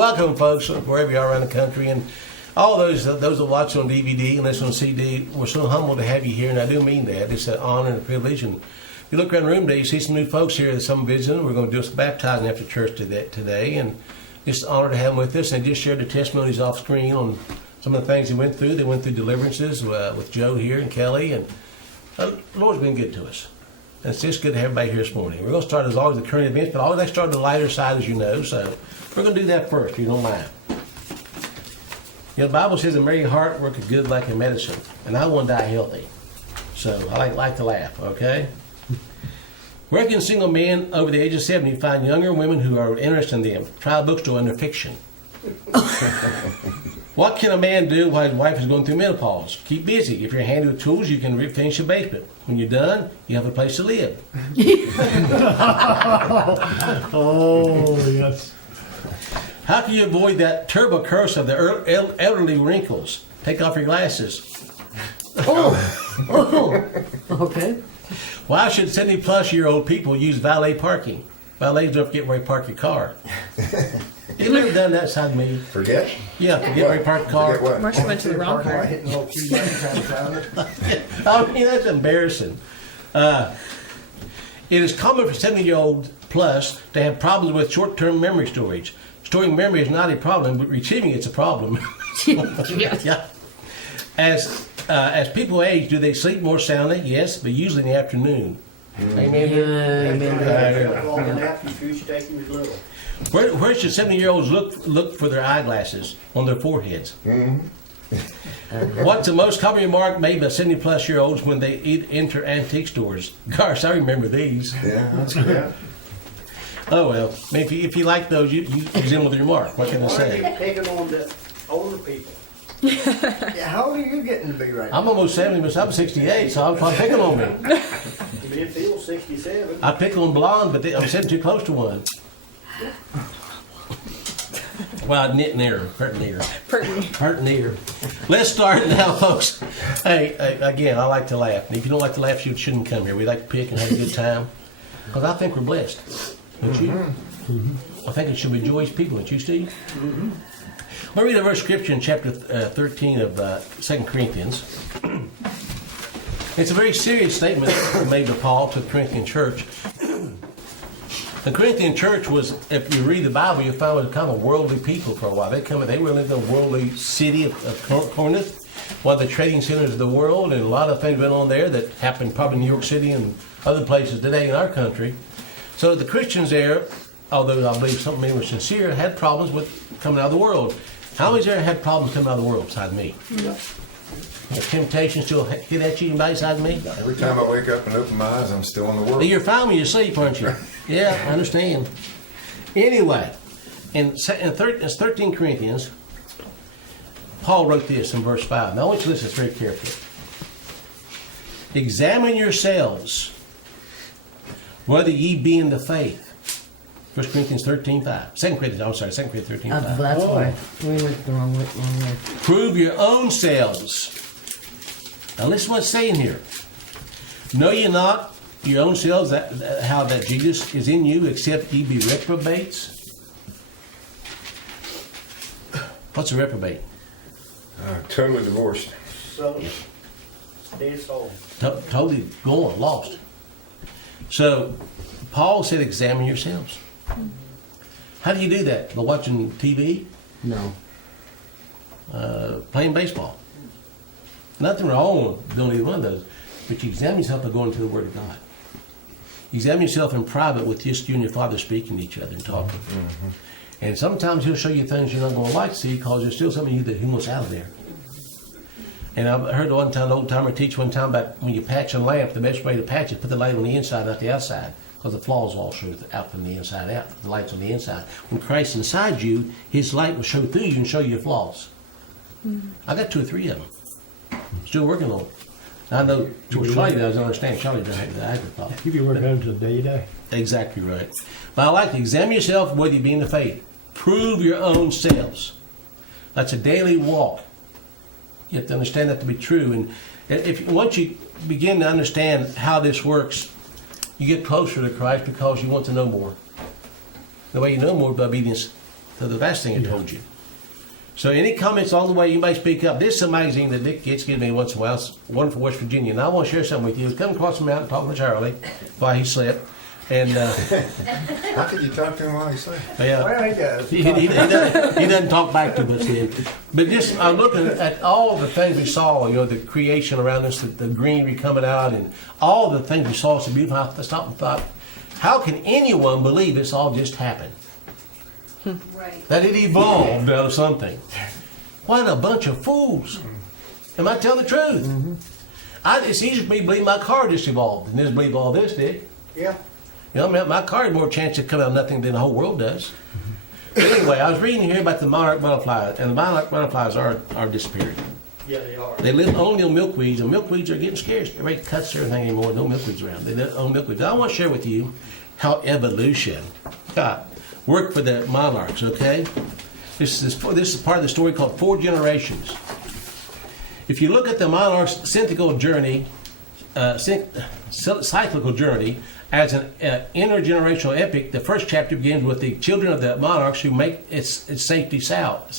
Welcome, folks, wherever you are around the country, and all those that watch on DVD and listen on CD. We're so humbled to have you here, and I do mean that. It's an honor and a privilege. And you look around the room today, you see some new folks here that some visiting. We're going to do some baptizing after church today, and it's an honor to have them with us. And just share their testimonies off screen on some of the things they went through. They went through deliverances with Joe here and Kelly, and the Lord's been good to us. And it's just good to have everybody here this morning. We're going to start, as always, the current events, but always I start on the lighter side, as you know. So we're going to do that first, if you don't mind. You know, the Bible says a merry heart worketh good like a medicine, and I want to die healthy. So I like to laugh, okay? Where can single men over the age of 70 find younger women who are interested in them? Try a bookstore under fiction. What can a man do while his wife is going through menopause? Keep busy. If you're handy with tools, you can finish your basement. When you're done, you have a place to live. Oh, yes. How can you avoid that terrible curse of the elderly wrinkles? Take off your glasses. Okay. Why should 70-plus-year-old people use valet parking? Valets don't forget where you park your car. You ever done that side of me? Forget? Yeah, forget where you park your car. Forget what? Marcia went to the wrong car. Hitting little key buttons trying to find it. I mean, that's embarrassing. It is common for 70-year-old plus to have problems with short-term memory storage. Storing memory is not a problem, but retrieving it's a problem. Yeah. As people age, do they sleep more soundly? Yes, but usually in the afternoon. Amen. Where should 70-year-olds look for their eyeglasses? On their foreheads. What's the most common remark made by 70-plus-year-olds when they enter antique stores? Gosh, I remember these. Yeah, that's good. Oh, well, I mean, if you like those, you use them with your remark. What can I say? Picking on the older people. Yeah, how old are you getting to be right now? I'm almost 70, but I'm 68, so I'm picking on me. You feel 67. I pick on blonde, but I'm sitting too close to one. Well, I'd knit near, hurt near. Let's start now, folks. Hey, again, I like to laugh. And if you don't like to laugh, you shouldn't come here. We like to pick and have a good time. Because I think we're blessed. Don't you? I think it should rejoice people. Don't you, Steve? We'll read a verse of scripture in chapter 13 of 2 Corinthians. It's a very serious statement made by Paul to the Corinthian church. The Corinthian church was, if you read the Bible, you'll find it was kind of worldly people for a while. They were living in a worldly city of Corinth, one of the trading centers of the world, and a lot of things went on there that happened probably in New York City and other places today in our country. So the Christians there, although I believe some of them were sincere, had problems with coming out of the world. How many's ever had problems coming out of the world besides me? Yep. The temptation still hit at you, anybody besides me? Every time I wake up and open my eyes, I'm still in the world. You're fine when you sleep, aren't you? Yeah, I understand. Anyway, in 13 Corinthians, Paul wrote this in verse 5. Now I want you to listen very carefully. Examine yourselves whether ye be in the faith. 1 Corinthians 13:5. 2 Corinthians 13:5. That's why we went the wrong way. Prove your own selves. Now listen to what's saying here. Know ye not your own selves how that Jesus is in you, except ye be reprobates? What's a reprobate? Totally divorced. So, dead soul. Totally gone, lost. So Paul said, examine yourselves. How do you do that? By watching TV? No. Playing baseball. Nothing wrong with doing either one of those. But you examine yourself by going to the Word of God. Examine yourself in private with just you and your Father speaking to each other and talking. And sometimes He'll show you things you're not going to like to see because there's still something in you that He wants out of there. And I heard one time, an old timer teach one time about when you patch a lamp, the best way to patch it, put the light on the inside, not the outside. Because the flaws all show out from the inside out. The light's on the inside. When Christ's inside you, His light will show through you and show you your flaws. I got 2 or 3 of them. Still working on it. I know Charlie doesn't understand. Charlie doesn't have the thought. You can work out until day to day. Exactly right. But I like to examine yourself whether you be in the faith. Prove your own selves. That's a daily walk. You have to understand that to be true. And once you begin to understand how this works, you get closer to Christ because you want to know more. The way you know more is by obedience to the last thing I told you. So any comments all the way, you may speak up. This is amazing that Dick gets gives me once in a while. It's one from West Virginia. And I want to share something with you. I was coming across the mountain talking to Charlie while he slept. And How could you talk to him while he's sleeping? yeah, Well, he does. he doesn't talk back to us then. But just I'm looking at all the things we saw, the creation around us, the greenery coming out, and all the things we saw so beautiful. I stopped and thought, how can anyone believe this all just happened? Right. That it evolved out of something. What a bunch of fools. Am I telling the truth? It's easy for me to believe my car just evolved and just believe all this did. Yeah. My car had more chance to come out of nothing than the whole world does. But anyway, I was reading here about the monarch butterflies, and the monarch butterflies are disappearing. Yeah, they are. They live only on milkweeds, and milkweeds are getting scarce. Everybody cuts everything anymore. No milkweeds around. They live on milkweeds. I want to share with you how evolution worked for the monarchs. Okay, this is part of the story called 4 Generations. If you look at the monarch's cyclical journey, as an intergenerational epic, the first chapter begins with the children of the monarchs who make its safely south.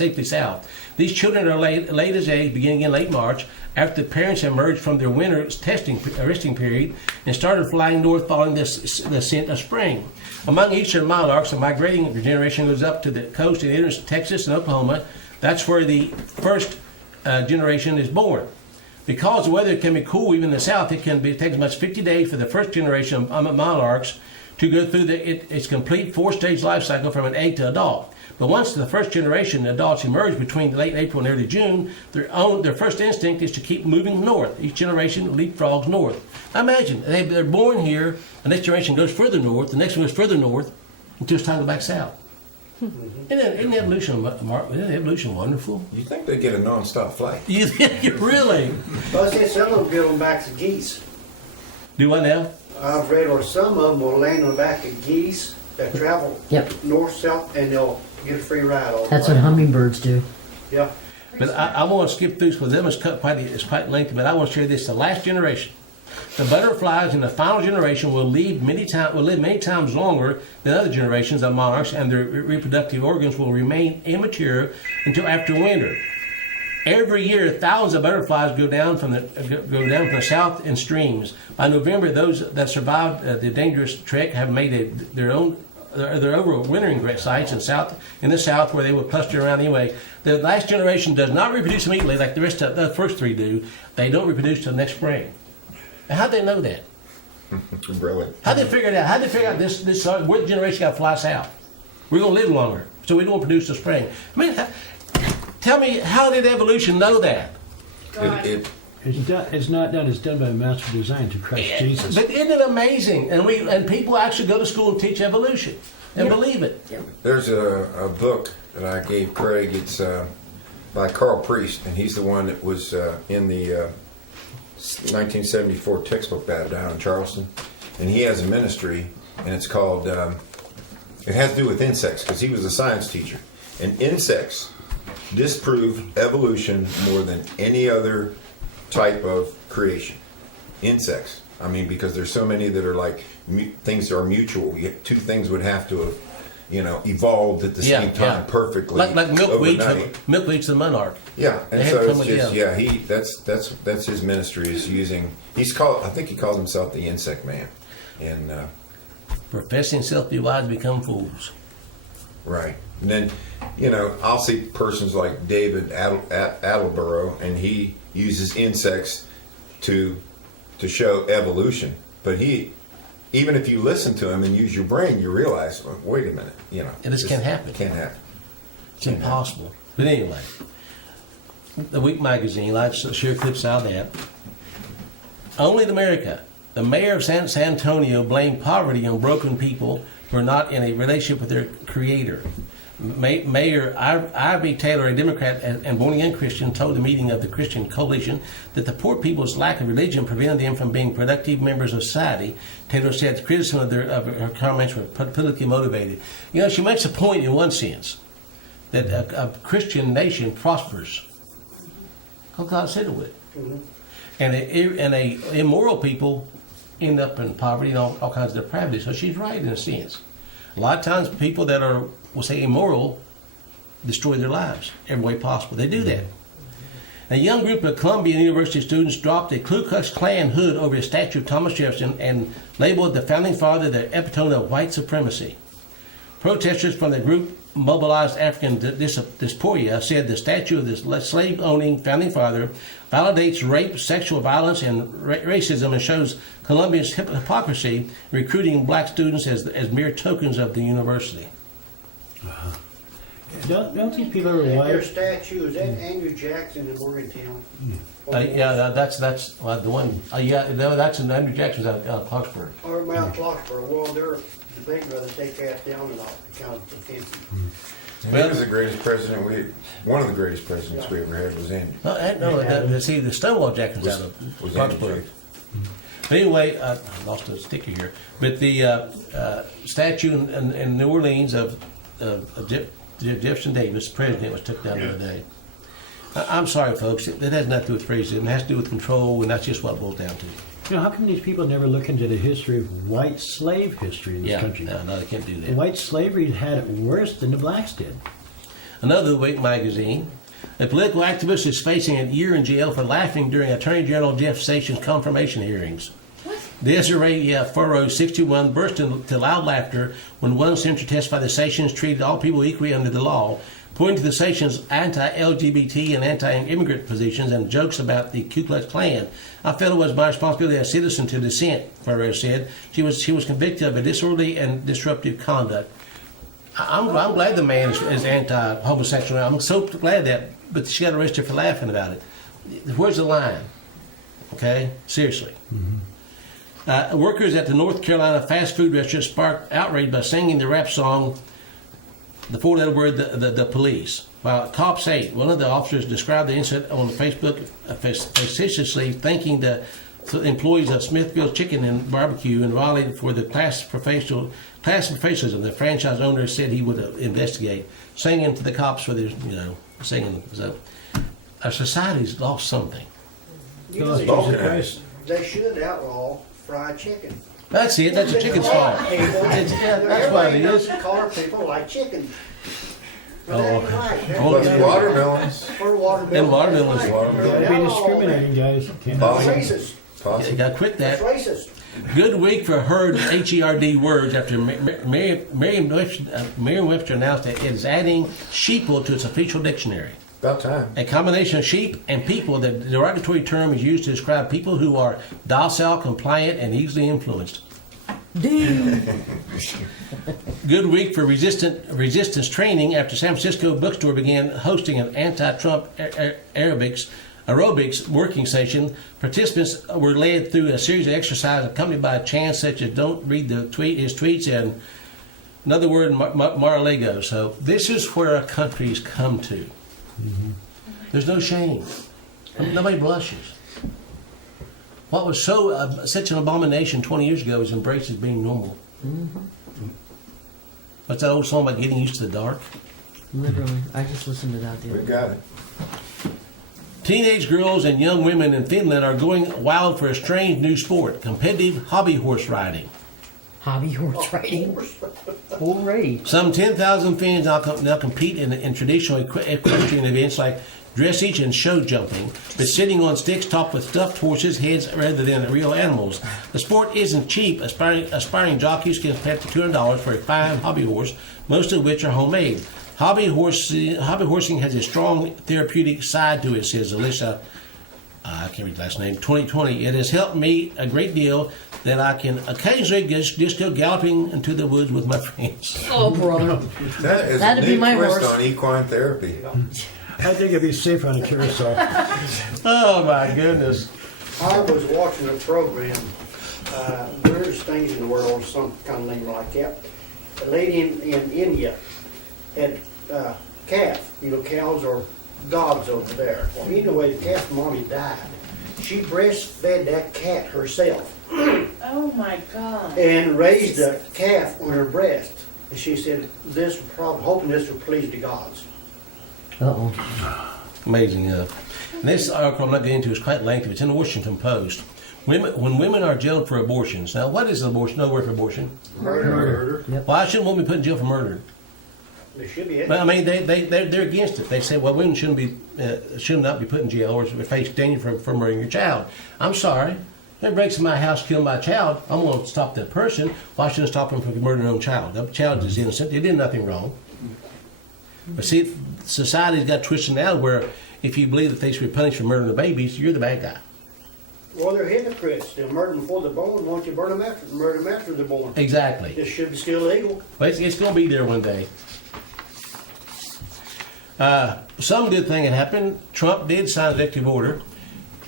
These children are late as eggs, beginning in late March, after the parents emerged from their winter resting period and started flying north following the scent of spring. Among eastern monarchs, the migrating generation goes up to the coast and enters Texas and Oklahoma. That's where the first generation is born. Because the weather can be cool even in the south, it takes as much as 50 days for the first generation of monarchs to go through its complete 4-stage life cycle from an egg to adult. But once the first generation adults emerge between late April and early June, their first instinct is to keep moving north. Each generation leapfrogs north. Now imagine, they're born here, the next generation goes further north, the next one goes further north, until it's time to go back south. Isn't evolution wonderful? You think they get a non-stop flight? You think it really? Well, I said some of them get on backs of geese. Do what now? I've read where some of them will land on the back of geese that travel Yep. north, south, and they'll get a free ride all the That's way. what hummingbirds do. Yeah. But I want to skip through, because them is quite lengthy, but I want to share this. The last generation. The butterflies in the final generation will live many times longer than other generations of monarchs, and their reproductive organs will remain immature until after winter. Every year, thousands of butterflies go down from the south in streams. By November, those that survived the dangerous trek have made their overwintering sites in the south, where they will cluster around anyway. The last generation does not reproduce immediately like the rest of the first 3 do. They don't reproduce till next spring. How'd they know that? Really? How'd they figure it out? How'd they figure out this we're the generation got to fly south? We're going to live longer, so we don't produce the spring. I mean, tell me, how did evolution know that? God. It's not done. It's done by master design to Christ Jesus. But isn't it amazing? And people actually go to school and teach evolution and believe it. There's a book that I gave Craig. It's by Carl Priest, and he's the one that was in the 1974 textbook battle down in Charleston. And he has a ministry, and it's called, it has to do with insects, because he was a science teacher. And insects disprove evolution more than any other type of creation. Insects. I mean, because there's so many that are like things that are mutual. Two things would have to have, evolved at the same time perfectly. Like milkweed overnight. to the monarch. Yeah, and They so had it's come just together. that's his ministry is using. I think he calls himself the insect man, and Professing self be wise, become fools. right. And then I'll see persons like David Attleboro, and he uses insects to show evolution. But even if you listen to him and use your brain, you realize, well, wait a minute, And this can't happen. It can't happen. It's impossible. But anyway, the Week magazine, let's share clips out of that. Only in America, the mayor of San Antonio blamed poverty on broken people who are not in a relationship with their creator. Mayor Ivy Taylor, a Democrat and born-again Christian, told the meeting of the Christian Coalition that the poor people's lack of religion prevented them from being productive members of society. Taylor said the criticism of her comments were politically motivated. She makes a point in one sense that a Christian nation prospers. Because God said it would. Mm-hmm. And immoral people end up in poverty and all kinds of depravity. So she's right in a sense. A lot of times people that are, we'll say, immoral destroy their lives every way possible. They do that. A young group of Columbia University students dropped a Ku Klux Klan hood over a statue of Thomas Jefferson and labeled the founding father the epitome of white supremacy. Protesters from the group Mobilized African Dysphoria said the statue of this slave-owning founding father validates rape, sexual violence, and racism and shows Columbia's hypocrisy recruiting black students as mere tokens of the university. Don't these people ever Their white? statue, is that Andrew Jackson in Morgantown? Yeah, that's the one. That's in Andrew Jackson's out of Clarksburg. Or Mount Clarksburg, well, they're debating whether to take that down or not, kind of offensive. He was the greatest president one of the greatest presidents we ever had was Andy. See, the Stonewall Jackson's out of Was Andrew Clarksburg. Jackson. But anyway, I lost a sticker here. But the statue in New Orleans of Jefferson Davis, president, was took down the other day. I'm sorry, folks. That has nothing to do with racism. It has to do with control, and that's just what it boils down to. You know, how come these people never look into the history of white slave history in this country? No, they can't do The that. white slavery had it worse than the blacks did. Another week magazine. A political activist is facing a year in jail for laughing during Attorney General Jeff Sessions' confirmation hearings. Desiree Furrow, 61, burst into loud laughter when one senator testified that Sessions treated all people equally under the law, pointing to the Sessions' anti-LGBT and anti-immigrant positions and jokes about the Ku Klux Klan. I felt it was my responsibility as a citizen to dissent, Furrow said. She was convicted of a disorderly and disruptive conduct. I'm glad the man is anti-homosexual. I'm so glad that, but she got arrested for laughing about it. Where's the line? Okay, seriously. Workers at the North Carolina fast food restaurant sparked outrage by singing the rap song, the four-letter word, the police. While cops ate, one of the officers described the incident on Facebook facetiously thanking the employees of Smithfield Chicken and Barbecue and violated for the class professionalism. The franchise owner said he would investigate, singing to the cops for their, singing. So our society's lost something. You know, Jesus Christ. they should outlaw fried chicken. That's it. That's a chicken's fault. That's what it is. Color people like chicken. But that ain't right. Plus watermelons. Or watermelon. And watermelons. Gotta be discriminating, guys. Can't That's Possum. racist. You Possum. got to quit that. That's racist. Good week for Herd H-E-R-D words after Merriam-Webster announced that it is adding sheeple to its official dictionary. About time. A combination of sheep and people, the derogatory term is used to describe people who are docile, compliant, and easily influenced. Good week for resistance training after San Francisco bookstore began hosting an anti-Trump aerobics working session. Participants were led through a series of exercises accompanied by chants such as "Don't read his tweets" and another word, Mar-a-Lago. So this is where our country's come to. Mm-hmm. There's no shame. Nobody blushes. What was such an abomination 20 years ago is embraced as being normal. Mm-hmm. What's that old song about getting used to the dark? Literally. I just listened to that the We other got it. Teenage girls and young women in Finland are going wild for a strange new sport, competitive hobby horse riding. hobby horse riding. Hooray. Some 10,000 Finns now compete in traditional equestrian events like dressage and show jumping, but sitting on sticks topped with stuffed horses' heads rather than real animals. The sport isn't cheap. Aspiring jockeys can pay up to $200 for a fine hobby horse, most of which are homemade. Hobby horsing has a strong therapeutic side to it, says Alicia. I can't read the last name. 2020. It has helped me a great deal that I can occasionally just go galloping into the woods with my friends. Oh, brother. That is That'd a be new my twist horse. on equine therapy. I think it'd be safer on a carousel. Oh my goodness. I was watching a program, Weirdest Things in the World, or some kind of thing like that. A lady in India had calf. You know, cows are gods over there. Well, anyway, the calf mommy died. She breastfed that cat herself Oh my God. and raised the calf on her breast. And she said, hoping this would please the gods. Uh-oh. Amazing. This article I'm not getting into is quite lengthy. It's in the Washington Post. When women are jailed for abortions. Now, what is an abortion? No word for abortion. Murder. Yep. Why shouldn't women be put in jail for murder? They should be. But I mean, they're against it. They say, well, women should not be put in jail or face danger for murdering your child. I'm sorry. If they breaks in my house, kill my child, I'm going to stop that person. Why shouldn't I stop them from murdering their own child? The child is innocent. They did nothing wrong. But see, society's got twisted now where if you believe that they should be punished for murdering the babies, you're the bad guy. Well, they're hypocrites. They'll murder them before they're born. Why don't you murder them after they're born? Exactly. This should be still legal. But it's going to be there one day. Some good thing had happened. Trump did sign an executive order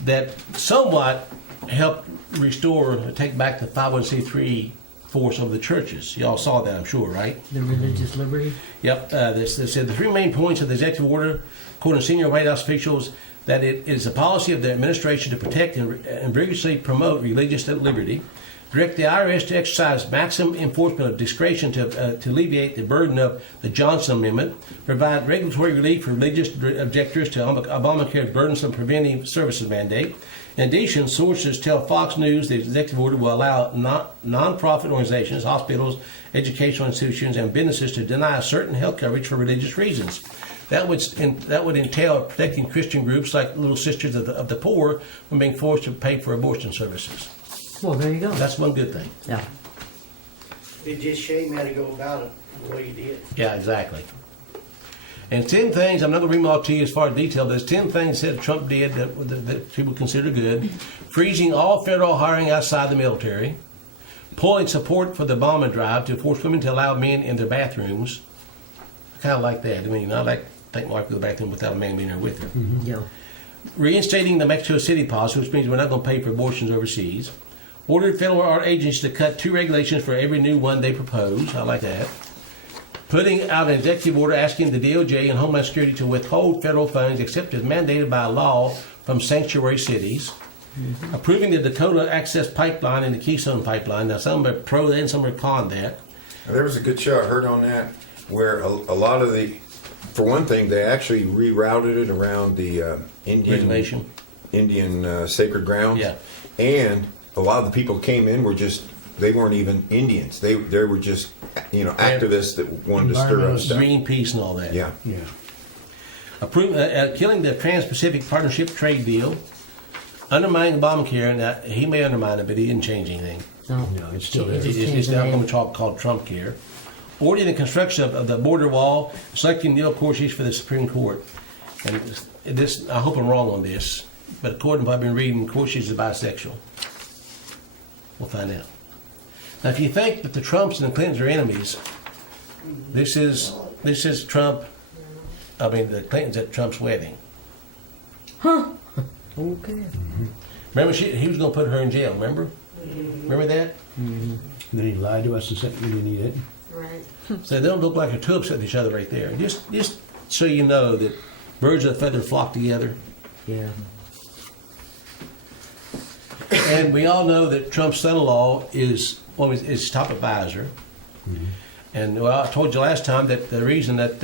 that somewhat helped restore, take back the 501c3 force of the churches. Y'all saw that, I'm sure, right? The religious liberty. Yep. They said the three main points of the executive order, according to senior White House officials, that it is a policy of the administration to protect and rigorously promote religious liberty, direct the IRS to exercise maximum enforcement of discretion to alleviate the burden of the Johnson Amendment, provide regulatory relief for religious objectors to Obamacare's burdensome preventive services mandate. In addition, sources tell Fox News the executive order will allow non-profit organizations, hospitals, educational institutions, and businesses to deny certain health coverage for religious reasons. That would entail protecting Christian groups like Little Sisters of the Poor from being forced to pay for abortion services. Well, there you go. That's one good thing. Yeah. It's just shame how to go about it the way you did. Yeah, exactly. And 10 things, I'm not going to read them all to you as far as detail, there's 10 things that Trump did that people consider good. Freezing all federal hiring outside the military. Pulling support for the Obama drive to force women to allow men in their bathrooms. I kind of like that. I mean, I like to take my wife to the bathroom without a man being there with her. Yeah. Reinstating the Mexico City policy, which means we're not going to pay for abortions overseas. Ordered federal agencies to cut 2 regulations for every new one they propose. I like that. Putting out an executive order asking the DOJ and Homeland Security to withhold federal funds except as mandated by law from sanctuary cities. Mm-hmm. Approving the Dakota Access Pipeline and the Keystone Pipeline. Now, some are pro that and some are con that. There was a good show I heard on that where a lot of the, for one thing, they actually rerouted it around the Indian sacred grounds. Yeah. And a lot of the people who came in were just, they weren't even Indians. They were just, activists that wanted to stir up stuff. Greenpeace and all that. Yeah. Yeah. Killing the Trans-Pacific Partnership trade deal. Undermining Obamacare. Now, he may undermine it, but he didn't change anything. No, No, it's still there. It's now going to talk called Trump Care. Ordering the construction of the border wall, selecting Neil Gorsuch for the Supreme Court. And this, I hope I'm wrong on this, but according to what I've been reading, Gorsuch is bisexual. We'll find out. Now, if you think that the Trumps and the Clintons are enemies, this is Trump. I mean, the Clintons at Trump's wedding. okay. Remember, he was going to put her in jail. Remember? Remember that? And then he lied to us and said we didn't need it. Right. So they don't look like they're too upset with each other right there. Just so you know that birds of a feather flock together. Yeah. And we all know that Trump's son-in-law is his top advisor. Mm-hmm. And well, I told you last time that the reason that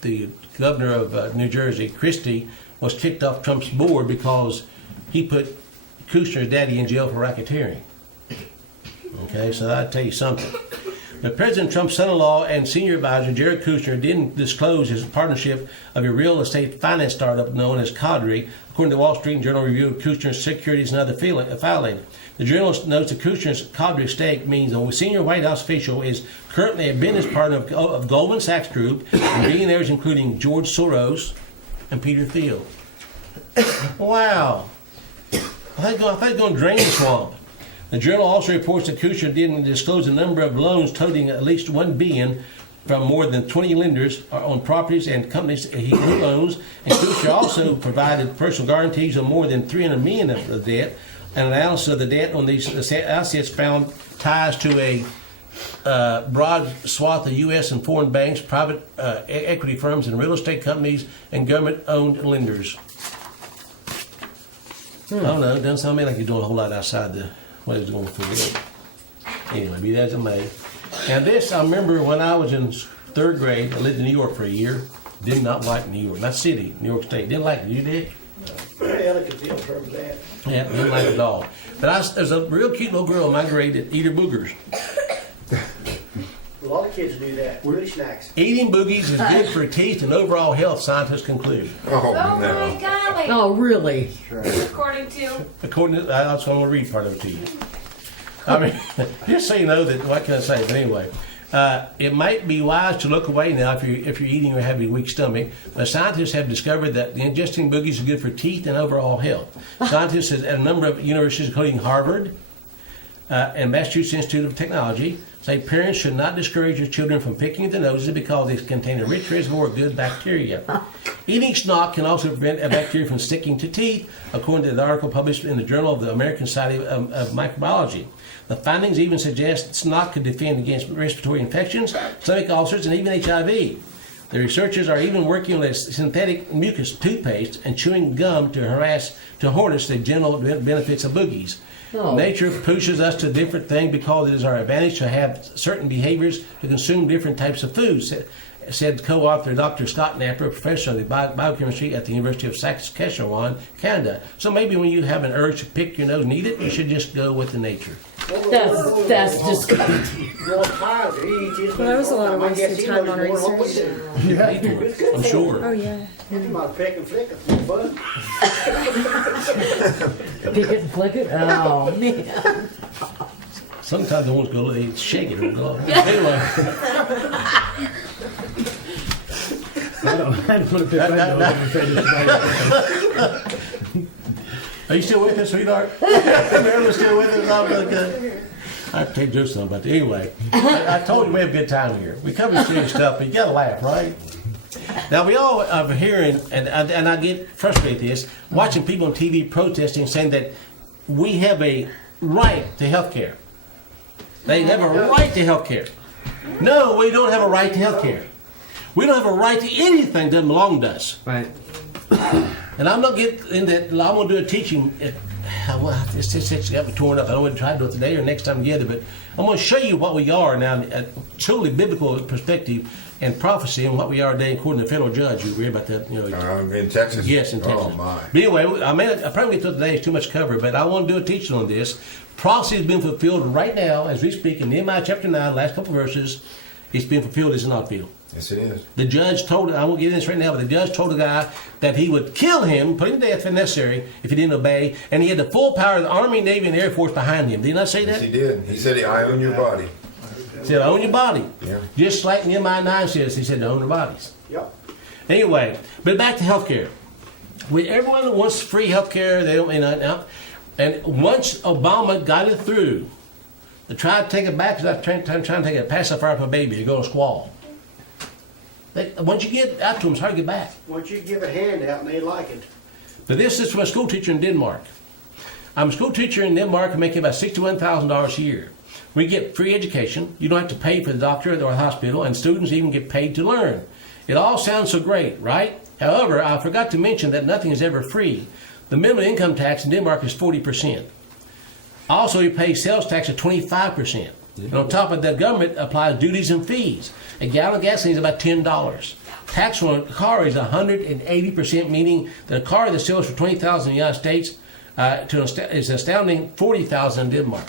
the governor of New Jersey, Christie, was kicked off Trump's board because he put Kushner's daddy in jail for racketeering. Okay, so I'll tell you something. But President Trump's son-in-law and senior advisor, Jared Kushner, didn't disclose his partnership of a real estate finance startup known as Cadre, according to the Wall Street Journal review of Kushner's securities and other filing. The journal notes that Kushner's Cadre stake means a senior White House official is currently a business partner of Goldman Sachs Group and billionaires including George Soros and Peter Thiel. Wow. I thought they were going to drain the swamp. The journal also reports that Kushner didn't disclose the number of loans totaling at least $1 billion from more than 20 lenders on properties and companies he owns. And Kushner also provided personal guarantees of more than $300 million of the debt. An analysis of the debt on these assets found ties to a broad swath of U.S. and foreign banks, private equity firms, and real estate companies and government-owned lenders. I don't know. It doesn't sound to me like you're doing a whole lot outside what he was going for. Anyway, be that as it may. And this, I remember when I was in 3rd grade, I lived in New York for a year. Did not like New York. Not city, New York State. Didn't like it. You did? Ella could feel for that. Yeah, didn't like it at all. But there's a real cute little girl in my grade that eat her boogers. A lot of kids do that. Food snacks. Eating boogies is good for teeth and overall health, scientists conclude. Oh, Oh no. my golly. Oh, really? According to. According to, that's what I'm going to read part of it to you. I mean, just so you know that, what can I say? But anyway, it might be wise to look away now if you're eating or have a weak stomach. But scientists have discovered that ingesting boogies is good for teeth and overall health. Scientists at a number of universities, including Harvard and Massachusetts Institute of Technology, say parents should not discourage your children from picking at the noses because they contain a rich reservoir of good bacteria. Eating snot can also prevent a bacteria from sticking to teeth, according to the article published in the Journal of the American Society of Microbiology. The findings even suggest snot could defend against respiratory infections, stomach ulcers, and even HIV. The researchers are even working on a synthetic mucus toothpaste and chewing gum to harness the general benefits of boogies. Oh. Nature pushes us to different things because it is our advantage to have certain behaviors to consume different types of foods, said co-author Dr. Scott Napper, a professor of biochemistry at the University of Saskatchewan, Canada. So maybe when you have an urge to pick your nose and eat it, you should just go with the nature. That's disgusting. Well, that was a lot of wasted time on research. I'm sure. Oh yeah. About pick and flick, it's more fun. Pick it and flick it? Oh, man. Sometimes the ones go, they shake it or go. Anyway, I don't want to pick my nose. I'm afraid it's are you still with us, sweetheart? Marilyn's still with us? I'm good. I have to take jokes on about that. Anyway, I told you we have a good time here. We cover serious stuff, but you got to laugh, right? Now, we all are hearing, and I get frustrated with this, watching people on TV protesting, saying that we have a right to health care. They have a right to health care. No, we don't have a right to health care. We don't have a right to anything that doesn't belong to us. Right. And I'm not getting into that. I'm going to do a teaching. It's just got me torn up. I don't want to try to do it today or next time together, but I'm going to show you what we are now, a truly biblical perspective and prophecy, and what we are today according to the federal judge. You read about that, In Texas? Yes, in Texas. Oh, my. But anyway, I probably get to it today. It's too much cover, but I want to do a teaching on this. Prophecy is being fulfilled right now as we speak in Nehemiah chapter 9, last couple of verses. It's being fulfilled. It's not fulfilled. Yes, it is. The judge told, I won't get into this right now, but the judge told the guy that he would kill him, put him to death if necessary, if he didn't obey, and he had the full power of the Army, Navy, and Air Force behind him. Did he not say Yes, that? he did. He said, I own your body. He said, own your body. Yeah. Just like Nehemiah 9 says, he said, to own their bodies. Yep. Anyway, but back to health care. Everyone wants free health care. They don't, and once Obama got it through, they tried to take it back because I was trying to take a pacifier for a baby to go to squall. Once you get out to them, it's hard to get back. Once you give a handout and they like it. But this is from a school teacher in Denmark. I'm a school teacher in Denmark and making about $61,000 a year. We get free education. You don't have to pay for the doctor or the hospital, and students even get paid to learn. It all sounds so great, right? However, I forgot to mention that nothing is ever free. The minimum income tax in Denmark is 40%. Also, you pay sales tax of 25%. And on top of that, government applies duties and fees. A gallon of gasoline is about $10. Tax on a car is 180%, meaning that a car that sells for $20,000 in the United States is an astounding $40,000 in Denmark.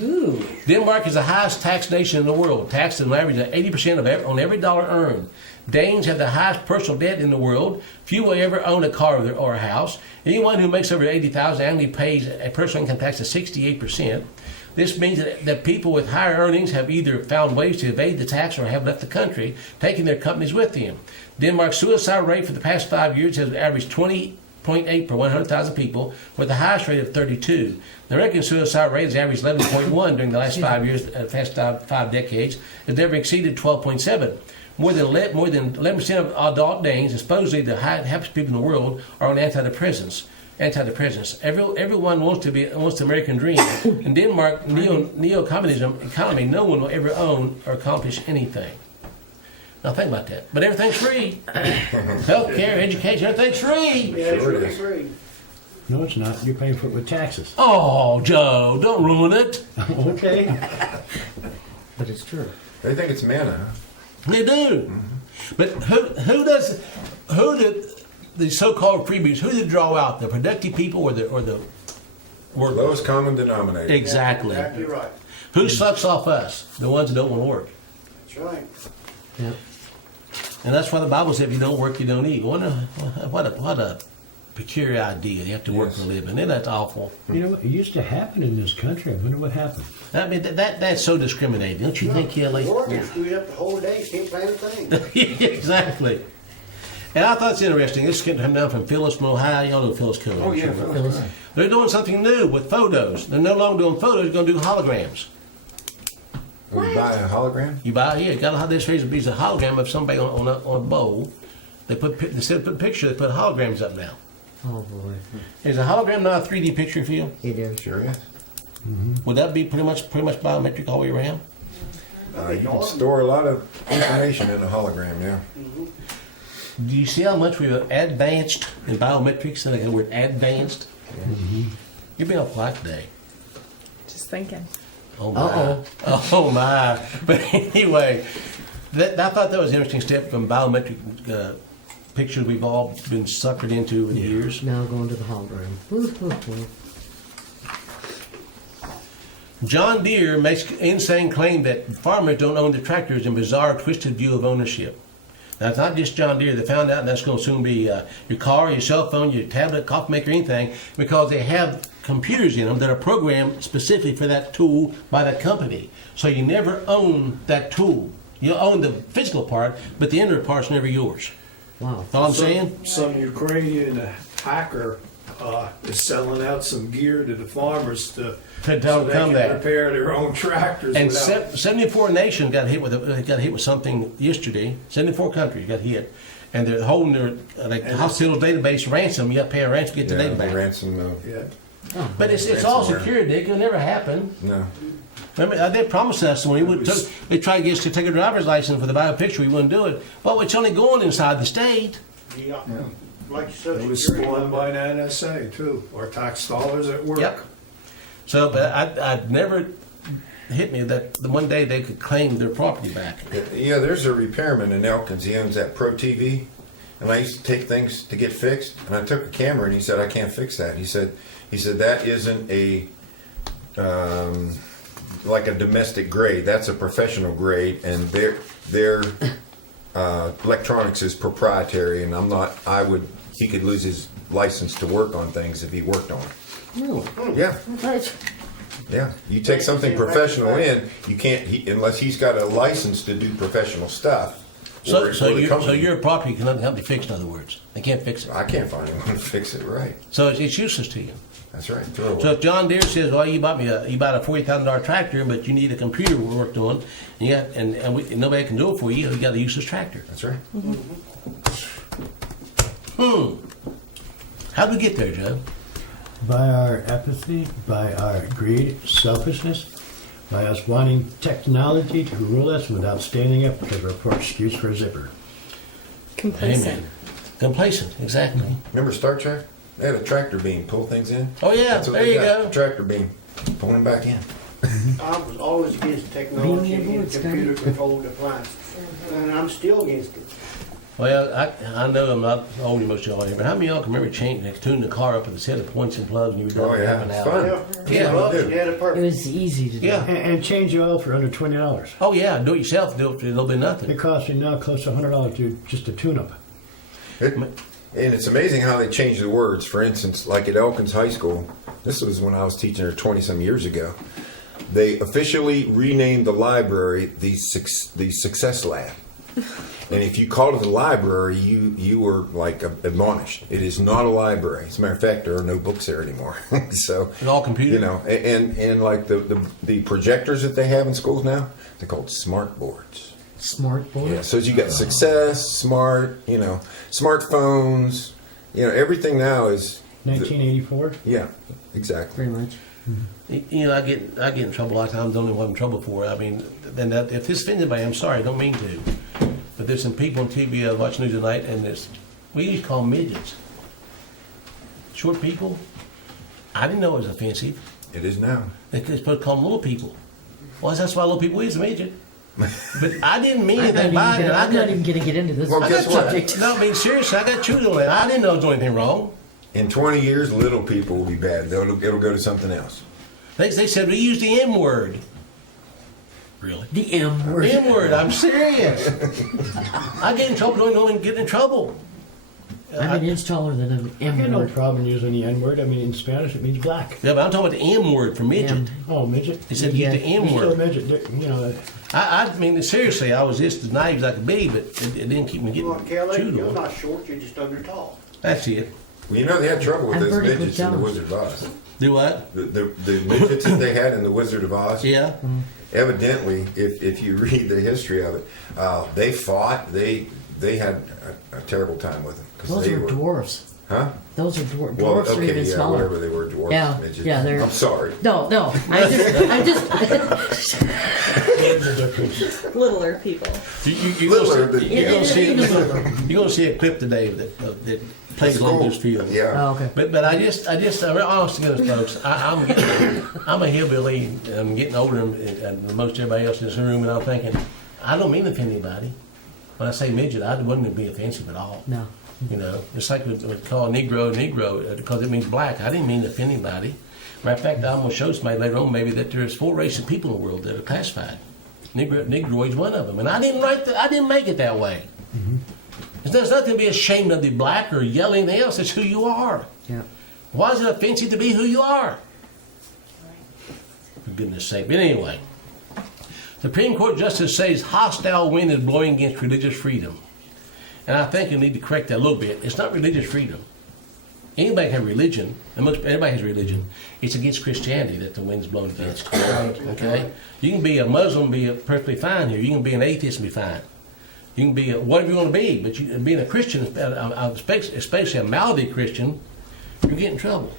Ooh. Denmark is the highest tax nation in the world, taxed an average of 80% on every dollar earned. Danes have the highest personal debt in the world. Few will ever own a car or a house. Anyone who makes over $80,000 annually pays a personal income tax of 68%. This means that people with higher earnings have either found ways to evade the tax or have left the country, taking their companies with them. Denmark's suicide rate for the past 5 years has averaged 20.8 per 100,000 people, with the highest rate of 32. The American suicide rate has averaged 11.1 during the last 5 years, past 5 decades. It's never exceeded 12.7. More than 11% of adult Danes, and supposedly the happiest people in the world, are on antidepressants. Everyone wants the American dream. In Denmark, neo-communism economy, no one will ever own or accomplish anything. Now think about that. But everything's free. Health care, education, everything's free. Yeah, Sure it's it is. free. No, it's not. You're paying for it with taxes. Oh, Joe, don't ruin it. Okay. But it's true. They think it's manna. They do. But who did the so-called freebies, who did draw out? The productive people or the workers? Lowest common denominator. Exactly. Exactly right. Who sucks off us? The ones that don't want to work. That's right. Yeah. And that's why the Bible said, if you don't work, you don't eat. What a peculiar idea. You have to work Yes. for a living. Isn't that awful? You know, it used to happen in this country. I wonder what happened. I mean, that's so discriminating. Don't you think, Kelly? Working, screwed up the whole day, can't plan a thing. Exactly. And I thought it's interesting. This came down from Phyllis, Ohio. Y'all know Phyllis Cove. Oh yeah, Phyllis. They're doing something new with photos. They're no longer doing photos. They're going to do holograms. We buy a hologram. You buy got this piece of hologram of somebody on a bowl. Instead of put picture, they put holograms up now. Oh boy. Is a hologram not a 3D picture feel? It is. Sure is. Would that be pretty much biometric all the way around? You can store a lot of information in a hologram. Yeah. Do you see how much we've advanced in biometrics? And the word advanced. You've been up late today. Just thinking. Oh my. Uh-oh. Oh my. But anyway, I thought that was an interesting step from biometric pictures we've all been suckered into over the years. Now going to the hologram. Woo-hoo-hoo. John Deere makes insane claim that farmers don't own the tractors in bizarre, twisted view of ownership. Now, it's not just John Deere. They found out, and that's going to soon be your car, your cell phone, your tablet, coffee maker, anything, because they have computers in them that are programmed specifically for that tool by that company. So you never own that tool. You own the physical part, but the inner part's never yours. Wow. Know what I'm saying? Some Ukrainian hacker is selling out some gear to the farmers To so tell they them can that. repair their own tractors. And without, 74 nations got hit with something yesterday. 74 countries got hit, and they're holding their hospital database ransom. You got to pay a ransom to get the data back. Ransom. yeah. But it's all Ransomware. secured. It can never happen. No. Remember, they promised us when they tried to get us to take a driver's license for the biopicture. We wouldn't do it. Well, it's only going inside the state. Yeah. Like you said, It was spun by an NSA too, or tax dollars at work. Yep. So, but I'd never hit me that the one day they could claim their property back. Yeah, there's a repairman in Elkins. He owns that Pro TV, and I used to take things to get fixed. And I took a camera, and he said, "I can't fix that." He said that isn't a like a domestic grade. That's a professional grade, and their electronics is proprietary. And he could lose his license to work on things if he worked on it. Really? Yeah. That's, Yeah, you take something professional in, you can't unless he's got a license to do professional stuff. So, or so, the company. your property cannot be fixed. In other words, they can't fix it. I can't find anyone to fix it. Right, So it's useless to you. that's right. Throw it So away. if John Deere says, "Well, you bought a $40,000 tractor, but you need a computer worked on, and nobody can do it for you. You got a useless tractor." That's right. How did we get there, Joe? By our apathy, by our greed, selfishness, by us wanting technology to rule us without standing up because we're a poor excuse for a zipper. Complacent. Complacent, exactly. Remember Star Trek? They had a tractor beam pull things in. Oh yeah, That's what there they you got, go. a tractor beam pulling them back in. I was always against technology Being able and to computer controlled appliances. And I'm still against it. Well, I know I'm not old as most of y'all here, but how many of y'all can remember tuning the car up with a set of points and plugs and you were done Oh in yeah, half an it's hour? fun. Yeah, Yeah. well, do. you had a it purpose. was easy to do. Yeah. And change the oil for under $20. Oh yeah, do it yourself. Do it for a little bit of nothing. It costs you now close to $100 to just a tune-up. And it's amazing how they change the words. For instance, like at Elkins High School, this was when I was teaching there 20-some years ago. They officially renamed the library the Success Lab. And if you called it the library, you were like admonished. It is not a library. As a matter of fact, there are no books there anymore. So It's all computer. you know, and like the projectors that they have in schools now, they're called smart boards. Smart boy. Yeah, so you got success, smart, smartphones, everything now is 1984. yeah, exactly. Pretty much. I get in trouble a lot of times. Don't know what I'm in trouble for. I mean, then if this offends anybody, I'm sorry. I don't mean to. But there's some people on TV watching news tonight, and we used to call them midgets. Short people. I didn't know it was offensive. It is now. They're supposed to call them little people. Well, that's why little people is a midget. But I didn't mean I'm not, anything even by it. gonna, I I'm not even going to get into this Well, guess what? subject. No, I mean, seriously, I got children on that. I didn't know I was doing anything wrong. In 20 years, little people will be bad. It'll go to something else. They said we use the M word. Really? The M word. M word. I'm serious. I get in trouble. Don't know when get in trouble. I'm an inch taller than an I got M no word. problem using the N word. I mean, in Spanish, it means black. Yeah, but I'm talking about the M word for midget. M. Oh, midget. He said use the M You're still a word. midget. You know, I mean, seriously, I was just as naive as I could be, but it didn't keep me getting Well, Kelly, chewed you're on. not short, you're just under tall. That's it. Well, you know they had trouble with I'm those vertically midgets in the challenged. Wizard of Oz. Do what? The midgets that they had in the Wizard of Oz. Yeah. Evidently, if you read the history of it, they fought. They had a terrible time with them because Those they are were dwarfs. Huh? Those are dwarfs. Well, Dwarfs are okay, even yeah, smaller. whatever they were, dwarfs, Yeah, midgets. yeah, they're- I'm sorry. No, I just, there's a difference. Littler people. You're Littler, gonna the- see, you're gonna see Even littler. you're gonna see a clip today that plays along those fields. Yeah. Oh, okay. But I just, honest to goodness, folks, I'm a hillbilly. I'm getting older than most everybody else in this room, and I'm thinking, I don't mean to offend anybody. When I say midget, I wouldn't be offensive at all. no. You know, it's like we call a Negro because it means black. I didn't mean to offend anybody. Matter of fact, I'm going to show somebody later on maybe that there's 4 races of people in the world that are classified. Negroid's one of them, and I didn't write I didn't make it that way. There's nothing to be ashamed of, the black or yellow, anything else. It's who you are. Yeah. Why is it offensive to be who you are? For goodness sake. But anyway, Supreme Court Justice says hostile wind is blowing against religious freedom. And I think you need to correct that a little bit. It's not religious freedom. Anybody can have religion, and everybody has religion. It's against Christianity that the wind's blowing against. Okay? You can be a Muslim, be perfectly fine here. You can be an atheist and be fine. You can be whatever you want to be, but being a Christian, especially a Maldi Christian, you get in trouble.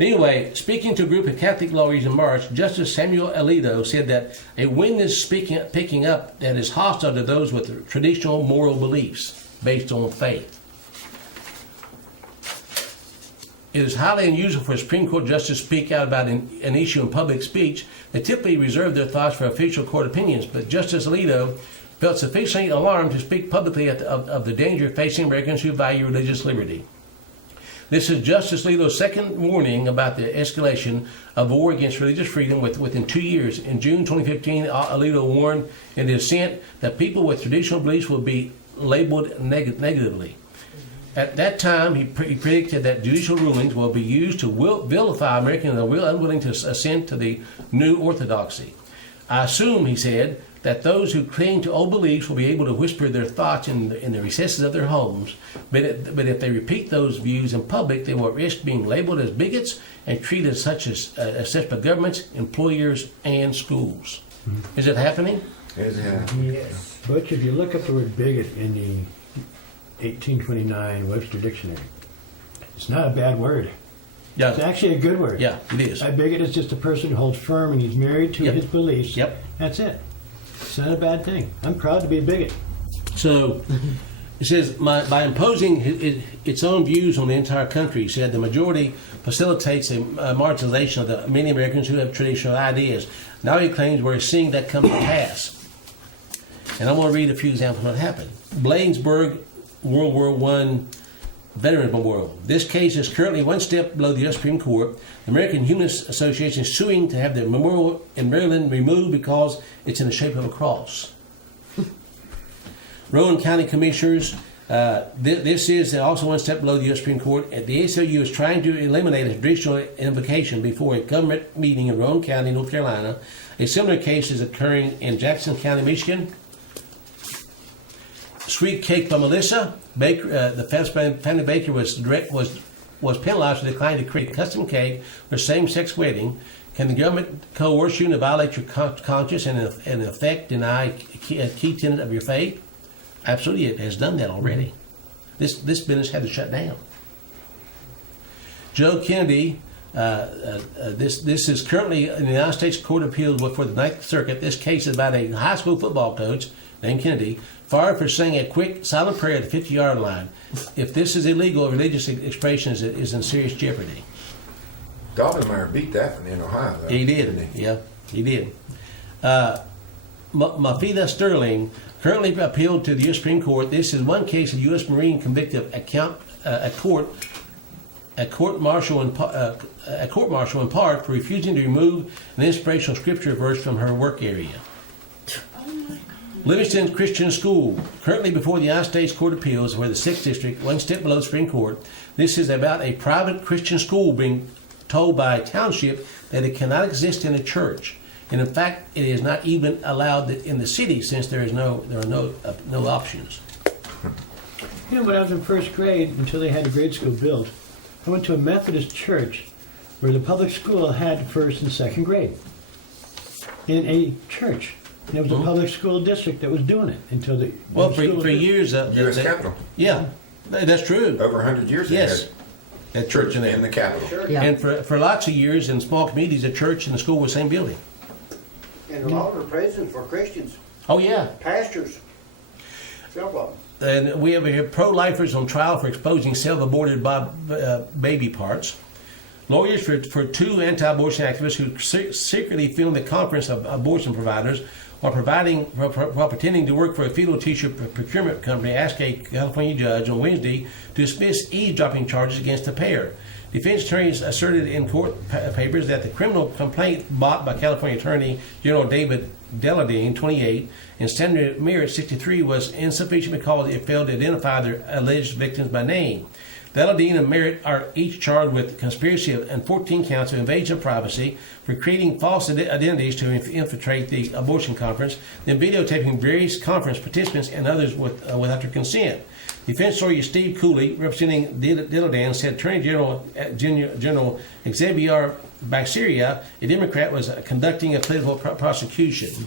Anyway, speaking to a group of Catholic lawyers in March, Justice Samuel Alito said that a wind is picking up that is hostile to those with traditional moral beliefs based on faith. It is highly unusual for a Supreme Court justice to speak out about an issue in public speech. They typically reserve their thoughts for official court opinions, but Justice Alito felt sufficiently alarmed to speak publicly of the danger facing Americans who value religious liberty. This is Justice Alito's second warning about the escalation of war against religious freedom within 2 years. In June 2015, Alito warned in the dissent that people with traditional beliefs will be labeled negatively. At that time, he predicted that judicial rulings will be used to vilify Americans that are unwilling to assent to the new orthodoxy. I assume, he said, that those who cling to old beliefs will be able to whisper their thoughts in the recesses of their homes, but if they repeat those views in public, they will risk being labeled as bigots and treated as such by governments, employers, and schools. Is it happening? Yes. Butch, if you look up the word bigot in the 1829 Webster Dictionary, it's not a bad word. Yeah. It's actually a good word. Yeah, it is. A bigot is just a person who holds firm and he's married to Yep. his beliefs. Yep. That's it. It's not a bad thing. I'm proud to be a bigot. So it says, by imposing its own views on the entire country, he said the majority facilitates a marginalization of the many Americans who have traditional ideas. Now he claims we're seeing that come to pass. And I'm going to read a few examples of what happened. Bladensburg, World War I Veterans Memorial. This case is currently one step below the U.S. Supreme Court. The American Humanist Association is suing to have the memorial in Maryland removed because it's in the shape of a cross. Rowan County Commissioners, this is also one step below the U.S. Supreme Court. The ACLU is trying to eliminate a traditional invocation before a government meeting in Rowan County, North Carolina. A similar case is occurring in Jackson County, Michigan. Sweet Cake by Melissa Baker, the family baker was penalized for declining to create a custom cake for a same-sex wedding. Can the government coerce you to violate your conscience and in effect deny a key tenet of your faith? Absolutely, it has done that already. This business had to shut down. Joe Kennedy, this is currently in the United States Court of Appeals for the Ninth Circuit. This case is about a high school football coach named Kennedy, fired for saying a quick silent prayer at the 50-yard line. If this is illegal, religious expression is in serious jeopardy. Dobbenmeyer beat that one in Ohio, though. He did. Didn't he? Yeah, he did. Mafida Sterling currently appealed to the U.S. Supreme Court. This is one case of U.S. Marine convicted a court a court martial in part for refusing to remove an inspirational scripture verse from her work area. Livingston Christian School, currently before the United States Court of Appeals, where the 6th District, one step below the Supreme Court. This is about a private Christian school being told by a township that it cannot exist in a church. And in fact, it is not even allowed in the city since there are no options. You know, when I was in first grade, until they had a grade school built, I went to a Methodist church where the public school had first and second grade in a church. And it was a public school district that was doing it until the Well, for years, U.S. Capitol. Yeah, that's true. Over 100 years Yes, they at had church church and in the Capitol. Sure. Yeah. And for lots of years in small communities, the church and the school were the same building. And a lot of the presidents were Christians, Oh yeah, pastors, several of them. and we have pro-lifers on trial for exposing self-aborted baby parts. Lawyers for two anti-abortion activists who secretly filmed the conference of abortion providers while pretending to work for a fetal tissue procurement company asked a California judge on Wednesday to dismiss eavesdropping charges against the pair. Defense attorneys asserted in court papers that the criminal complaint brought by California Attorney General David Deladine, 28, and Senator Merritt, 63, was insufficient because it failed to identify their alleged victims by name. Deladine and Merritt are each charged with conspiracy and 14 counts of invasion of privacy for creating false identities to infiltrate the abortion conference, then videotaping various conference participants and others without their consent. Defense lawyer Steve Cooley, representing Deladine, said Attorney General Xavier Becerra, a Democrat, was conducting a political prosecution.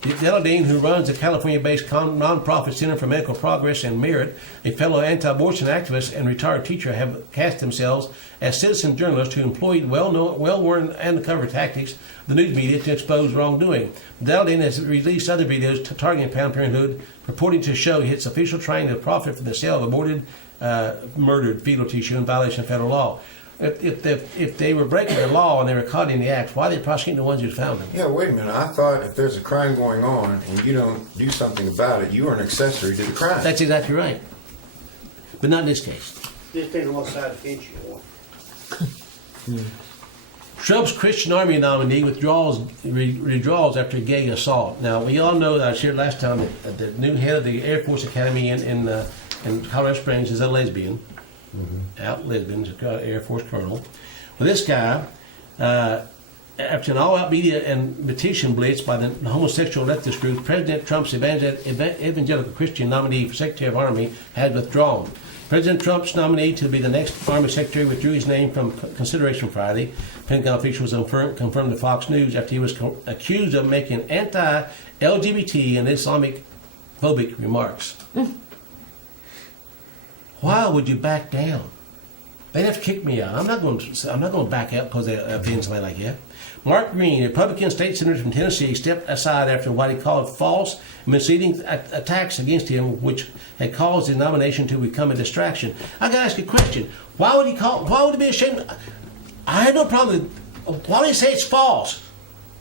Deladine, who runs the California-based nonprofit Center for Medical Progress, and Merritt, a fellow anti-abortion activist and retired teacher, have cast themselves as citizen journalists who employed well-worn undercover tactics of the news media to expose wrongdoing. Deladine has released other videos targeting Planned Parenthood, purporting to show its official trying to profit from the sale of aborted, murdered fetal tissue in violation of federal law. If they were breaking the law and they were caught in the act, why are they prosecuting the ones who found them? Yeah, wait a minute. I thought if there's a crime going on and you don't do something about it, you are an accessory to the crime. That's exactly right. But not in this case. Just depends on what side of the fence you're on. Trump's Christian Army nominee withdraws after a gay assault. Now, we all know that I shared last time that the new head of the Air Force Academy in Colorado Springs is a lesbian. Out lesbian, Air Force colonel. Well, this guy, after an all-out media and petition blitz by the homosexual leftist group, President Trump's evangelical Christian nominee for Secretary of Army had withdrawn. President Trump's nominee to be the next Army Secretary withdrew his name from consideration Friday. Pentagon officials confirmed to Fox News after he was accused of making anti-LGBT and Islamic-phobic remarks. Why would you back down? They'd have to kick me out. I'm not going to back out because they offend somebody like that. Mark Green, a Republican state senator from Tennessee, stepped aside after what he called false and misleading attacks against him, which had caused his nomination to become a distraction. I got to ask you a question. Why would he be ashamed? I had no problem. Why would he say it's false?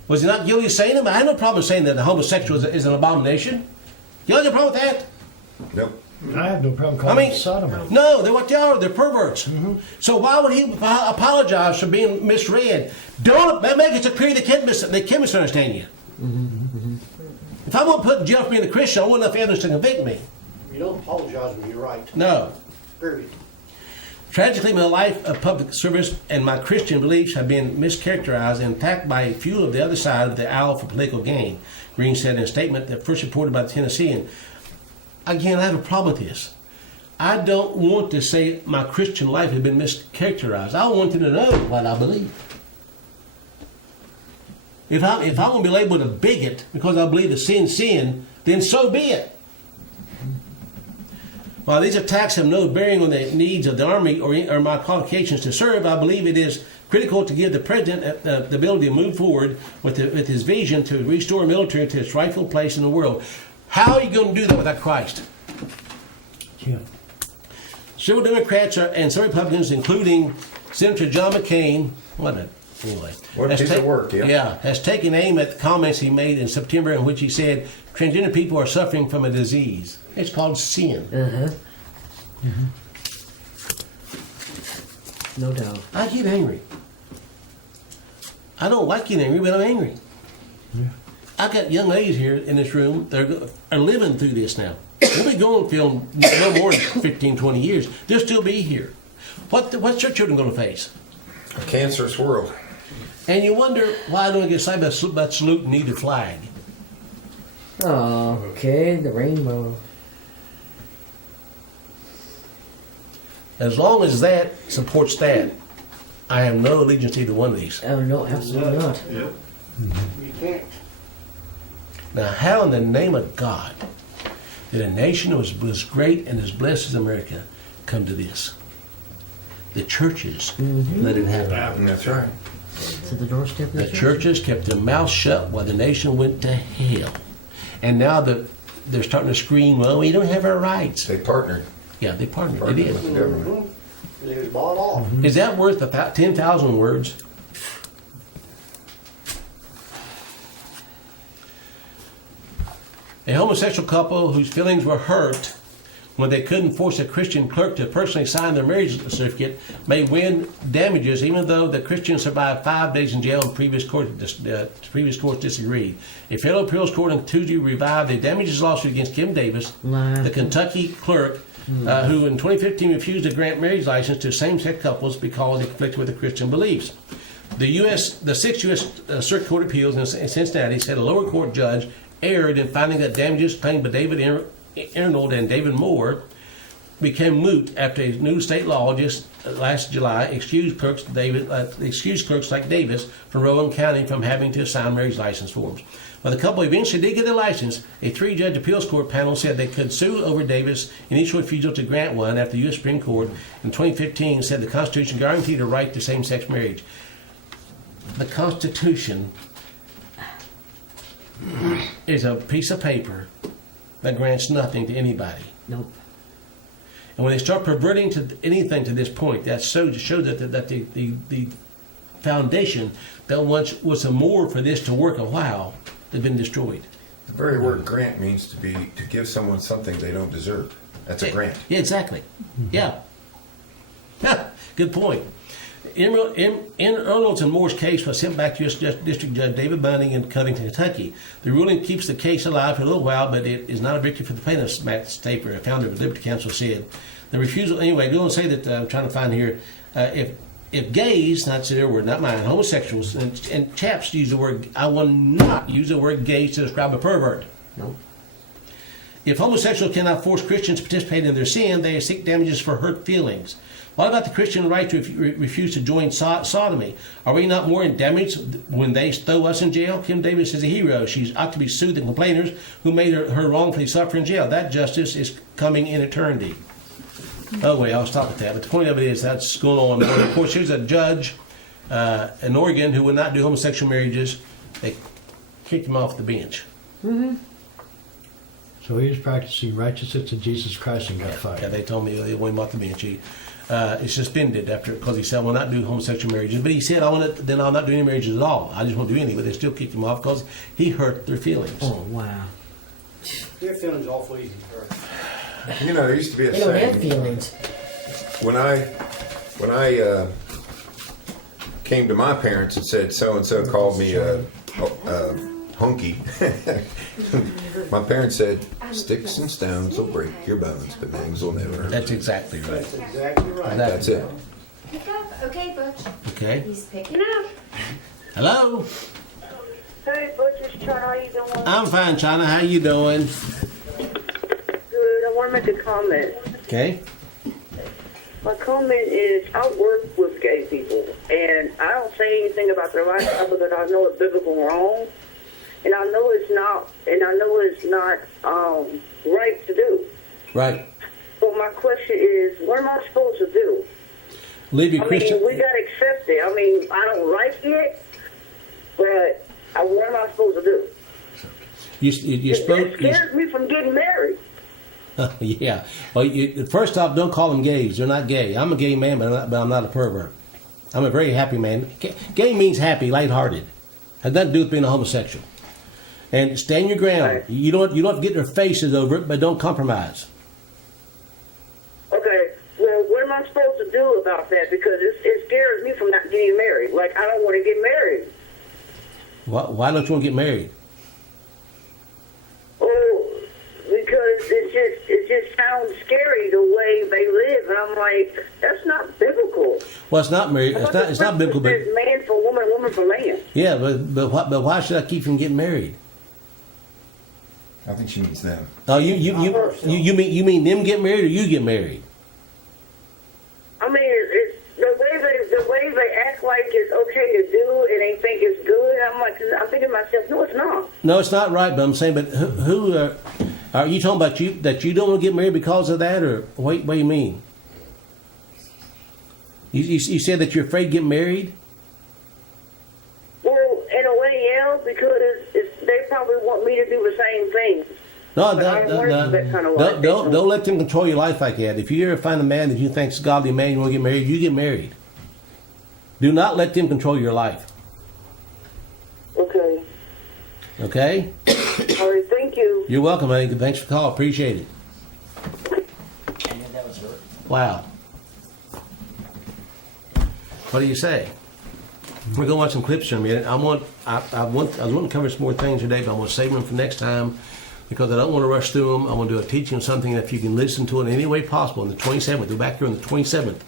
Was he not guilty of saying them? I had no problem saying that the homosexual is an abomination. You have a problem with that? Nope. I have no problem calling it sodomite. No, they're what they are. They're perverts. So why would he apologize for being misread? Don't make it so clear they can't misunderstand you. If I want to put in jail for being a Christian, I want enough evidence to convict me. You don't apologize when you're right. No. Period. Tragically, my life of public service and my Christian beliefs have been mischaracterized and attacked by a few of the other side of the aisle for political gain, Green said in a statement that first reported by the Tennessean. Again, I have a problem with this. I don't want to say my Christian life has been mischaracterized. I want them to know what I believe. If I want to be labeled a bigot because I believe the sin, then so be it. While these attacks have no bearing on the needs of the Army or my qualifications to serve, I believe it is critical to give the President the ability to move forward with his vision to restore military to its rightful place in the world. How are you going to do that without Christ? Yeah. Several Democrats and some Republicans, including Senator John McCain, what a piece of work, yeah. Yeah, has taken aim at the comments he made in September in which he said transgender people are suffering from a disease. It's called sin. No doubt. I get angry. I don't like getting angry, but I'm angry. I've got young ladies here in this room that are living through this now. They'll be going film no more than 15, 20 years. They'll still be here. What's your children going to face? A cancerous world. And you wonder why I don't get excited about saluting either flag. Oh, okay, the rainbow. As long as that supports that, I have no allegiance to either one of these. Oh, no, absolutely not. Yep. You can't. Now, how in the name of God did a nation that was great and as blessed as America come to this? The churches let it happen. And that's right. To the doorstep of the The church. churches kept their mouths shut while the nation went to hell. And now they're starting to scream, well, we don't have our rights. They partnered. Yeah, they partnered. They Partnered did. with the government. They was bought off. Is that worth 10,000 words? A homosexual couple whose feelings were hurt when they couldn't force a Christian clerk to personally sign their marriage certificate may win damages, even though the Christian survived 5 days in jail and previous courts disagreed. A federal appeals court on Tuesday revived a damages lawsuit against Kim Davis, the Kentucky clerk, who in 2015 refused to grant marriage license to same-sex couples because they conflicted with their Christian beliefs. The 6th U.S. Circuit Court of Appeals in Cincinnati said a lower court judge erred in finding that damages claimed by David Arnold and David Moore became moot after a new state law just last July excused clerks like Davis from Rowan County from having to sign marriage license forms. When the couple eventually did get their license, a 3-judge appeals court panel said they could sue over Davis' initial refusal to grant one after the U.S. Supreme Court in 2015 said the Constitution guaranteed a right to same-sex marriage. The Constitution is a piece of paper that grants nothing to anybody. Nope. And when they start perverting to anything to this point, that shows that the foundation that once was a more for this to work a while has been destroyed. The very word grant means to give someone something they don't deserve. That's a grant. Yeah, exactly. Yeah. Good point. In Arnold's and Moore's case was sent back to U.S. District Judge David Bunning in Covington, Kentucky. The ruling keeps the case alive for a little while, but it is not a victory for the plaintiffs, Matt Staper, a founder of the Liberty Counsel, said. The refusal, anyway, go and say that, I'm trying to find here, if gays, that's their word, not mine, homosexuals, and chaps use the word, I will not use the word gays to describe a pervert. Nope. If homosexuals cannot force Christians to participate in their sin, they seek damages for hurt feelings. What about the Christian right to refuse to join sodomy? Are we not more in damage when they throw us in jail? Kim Davis is a hero. She ought to be sued the complainers who made her wrongfully suffer in jail. That justice is coming in eternity. Oh, wait, I'll stop at that. But the point of it is that's going on. And of course, here's a judge in Oregon who would not do homosexual marriages. They kicked him off the bench. So he was practicing righteousness in Jesus Christ and got fired. Yeah, they told me they want him off the bench. He is suspended after because he said, "I will not do homosexual marriages." But he said, "Then I'll not do any marriages at all. I just won't do any." But they still kicked him off because he hurt their feelings. Oh, wow. Their feelings awful easy to hurt. You know, there used to be a They don't have saying. feelings. When I came to my parents and said so and so called me a hunky, my parents said, "Sticks and stones will break your bones, but names will never hurt." That's exactly right. That's exactly right. That's it. Pick up. Okay, Butch. Okay. He's picking up. Hello. Hey, Butch, it's China. How you doing? I'm fine, China. How you doing? Good. I want to make a comment. Okay. My comment is, I work with gay people, and I don't say anything about their lifestyle because I know it's biblical wrong, and I know it's not right to do. Right. But my question is, what am I supposed to do? Leave your I Christian. mean, we got to accept it. I mean, I don't like it, but what am I supposed to do? You spoke. It scares me from getting married. Yeah. Well, first off, don't call them gays. They're not gay. I'm a gay man, but I'm not a pervert. I'm a very happy man. Gay means happy, lighthearted. Has nothing to do with being a homosexual. And stand your ground. Right. You don't have to get their faces over it, but don't compromise. Okay, well, what am I supposed to to do about that? Because it scares me from not getting married. Like, I don't want to get married. Why don't you want to get married? Oh, because it just sounds scary the way they live, and I'm like, that's not biblical. Well, it's not married. It's not biblical, but It's man for woman, woman for man. yeah, but why should I keep from getting married? I think she means them. Oh, you mean them get married or you get married? I mean, it's the way they act like it's okay to do, and they think it's good. I'm thinking to myself, no, it's not. No, it's not right. But I'm saying, but who are you talking about? That you don't want to get married because of that, or what do you mean? You said that you're afraid to get married. Well, in a way, yeah, because they probably want me to do the same thing. No, But I don't want to do that kind of life. don't let them control your life like that. If you ever find a man that you think's a godly man, you want to get married, you get married. Do not let them control your life. Okay. Okay? All right, thank you. You're welcome, honey. Thanks for the call. Appreciate it. Wow. What do you say? We're going to watch some clips in a minute. I was wanting to cover some more things today, but I'm going to save them for next time because I don't want to rush through them. I want to do a teaching on something that if you can listen to it in any way possible on the 27th. We're back here on the 27th,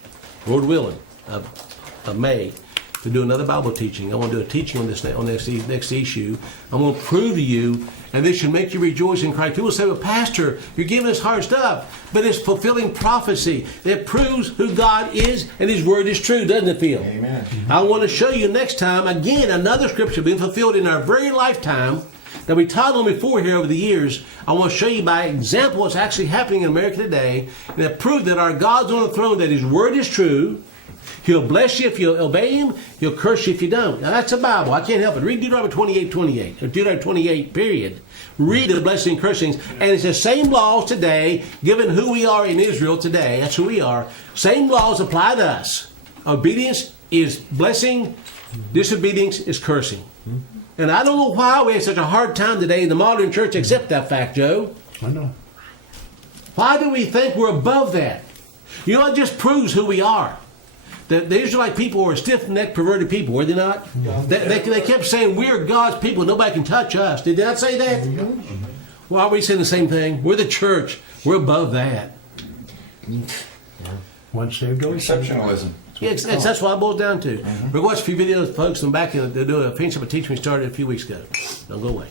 Lord willing, of May, to do another Bible teaching. I want to do a teaching on this next issue. I'm going to prove to you, and this should make you rejoice in Christ. People say, well, Pastor, you're giving us hard stuff, but it's fulfilling prophecy. It proves who God is, and His Word is true, doesn't it, Phil? Amen. I want to show you next time, again, another scripture being fulfilled in our very lifetime that we taught on before here over the years. I want to show you by example what's actually happening in America today, and that prove that our God's on the throne, that His Word is true. He'll bless you if you obey Him. He'll curse you if you don't. Now, that's the Bible. I can't help it. Read Deuteronomy 28:28, or Deuteronomy 28, period. Read the blessing and cursings. And it's the same laws today, given who we are in Israel today. That's who we are. Same laws apply to us. Obedience is blessing. Disobedience is cursing. And I don't know why we have such a hard time today in the modern church accept that fact, Joe. I know. Why do we think we're above that? You know, it just proves who we are. The Israelite people were stiff-necked, perverted people, were they not? They kept saying, we're God's people, nobody can touch us. Did I say that? Well, are we saying the same thing? We're the church. We're above that. Once saved, always saved. Exceptionalism. Yeah, that's what it boils down to. We're going to watch a few videos, folks, and back to do a finish up a teaching we started a few weeks ago. Don't go away.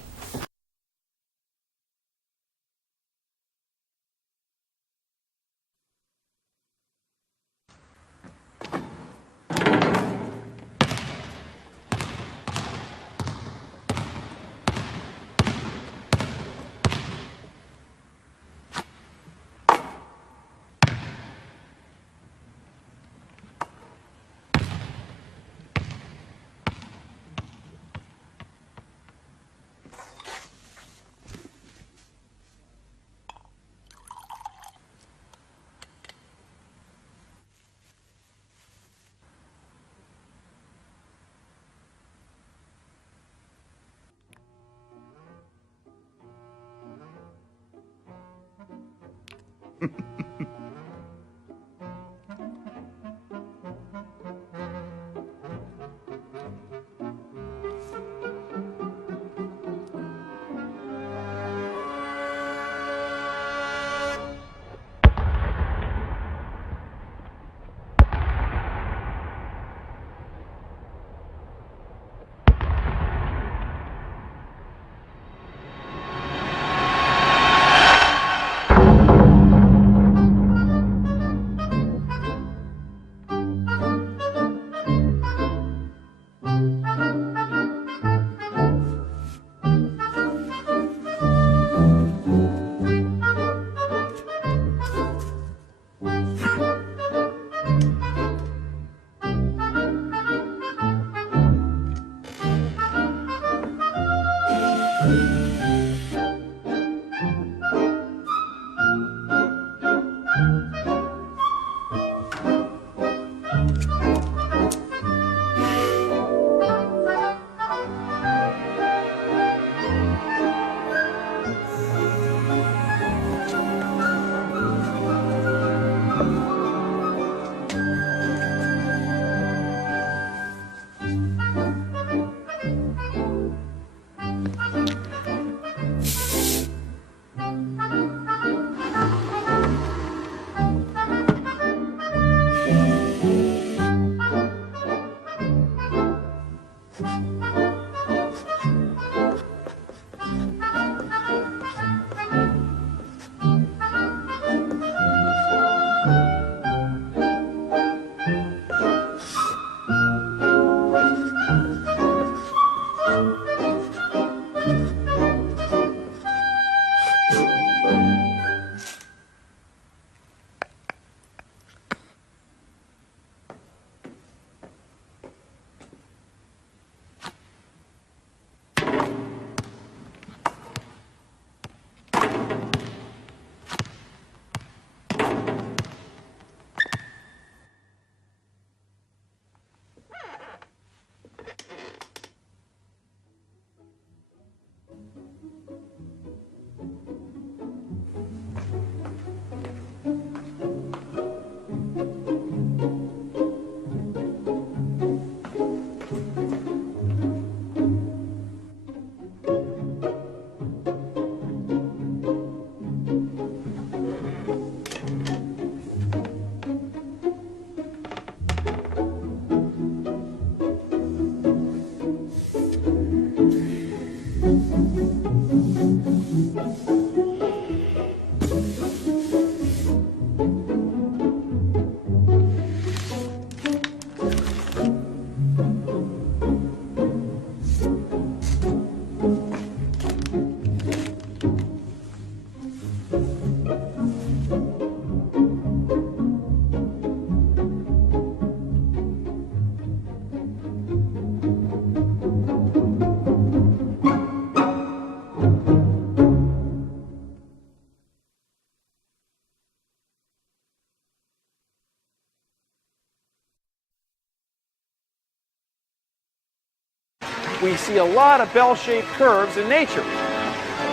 We see a lot of bell-shaped curves in nature.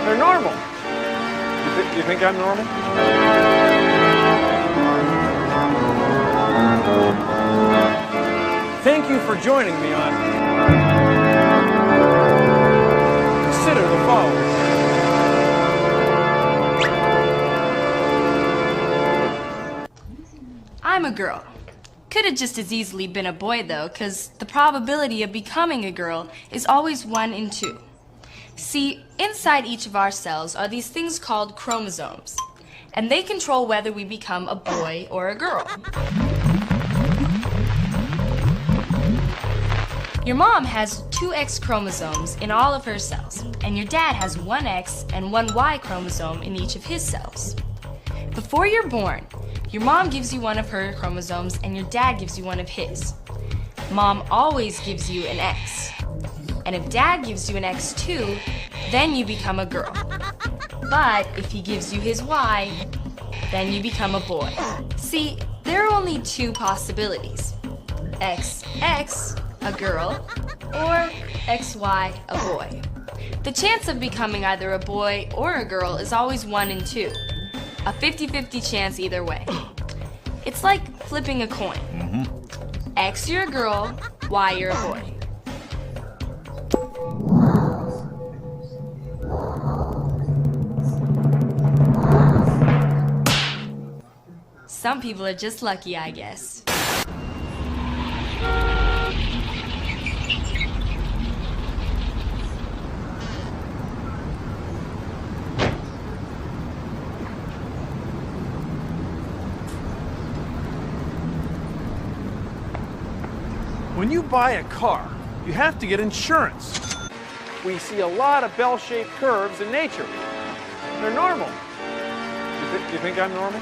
They're normal. You think I'm normal? Thank you for joining me on Consider the Following. I'm a girl. Could have just as easily been a boy though, because the probability of becoming a girl is always 1 in 2. See, inside each of our cells are these things called chromosomes, and they control whether we become a boy or a girl. Your mom has 2 X chromosomes in all of her cells, and your dad has 1 X and 1 Y chromosome in each of his cells. Before you're born, your mom gives you 1 of her chromosomes and your dad gives you 1 of his. Mom always gives you an X. And if dad gives you an X too, then you become a girl. But if he gives you his Y, then you become a boy. See, there are only 2 possibilities. XX, a girl, or XY, a boy. The chance of becoming either a boy or a girl is always 1 in 2. A 50-50 chance either way. It's like flipping a coin. X, you're a girl, Y, you're a boy. Some people are just lucky, I guess. When you buy a car, you have to get insurance. We see a lot of bell-shaped curves in nature. They're normal. You think I'm normal?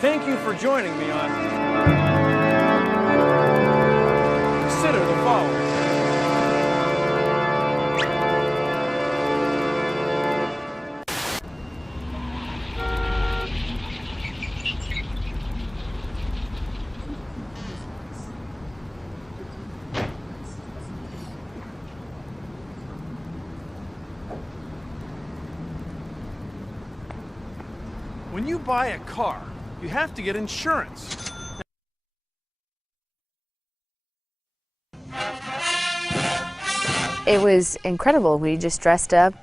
Thank you for joining me on Consider the Following. When you buy a car, you have to get insurance. It was incredible. We just dressed up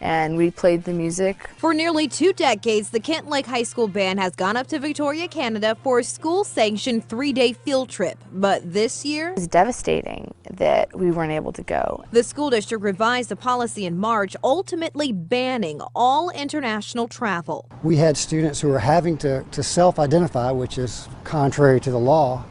and we played the music. For nearly 2 decades, the Kent Lake High School band has gone up to Victoria, Canada for a school-sanctioned 3-day field trip. But this year, It was devastating that we weren't able to go. the school district revised a policy in March, ultimately banning all international travel. We had students who were having to self-identify, which is contrary to the law,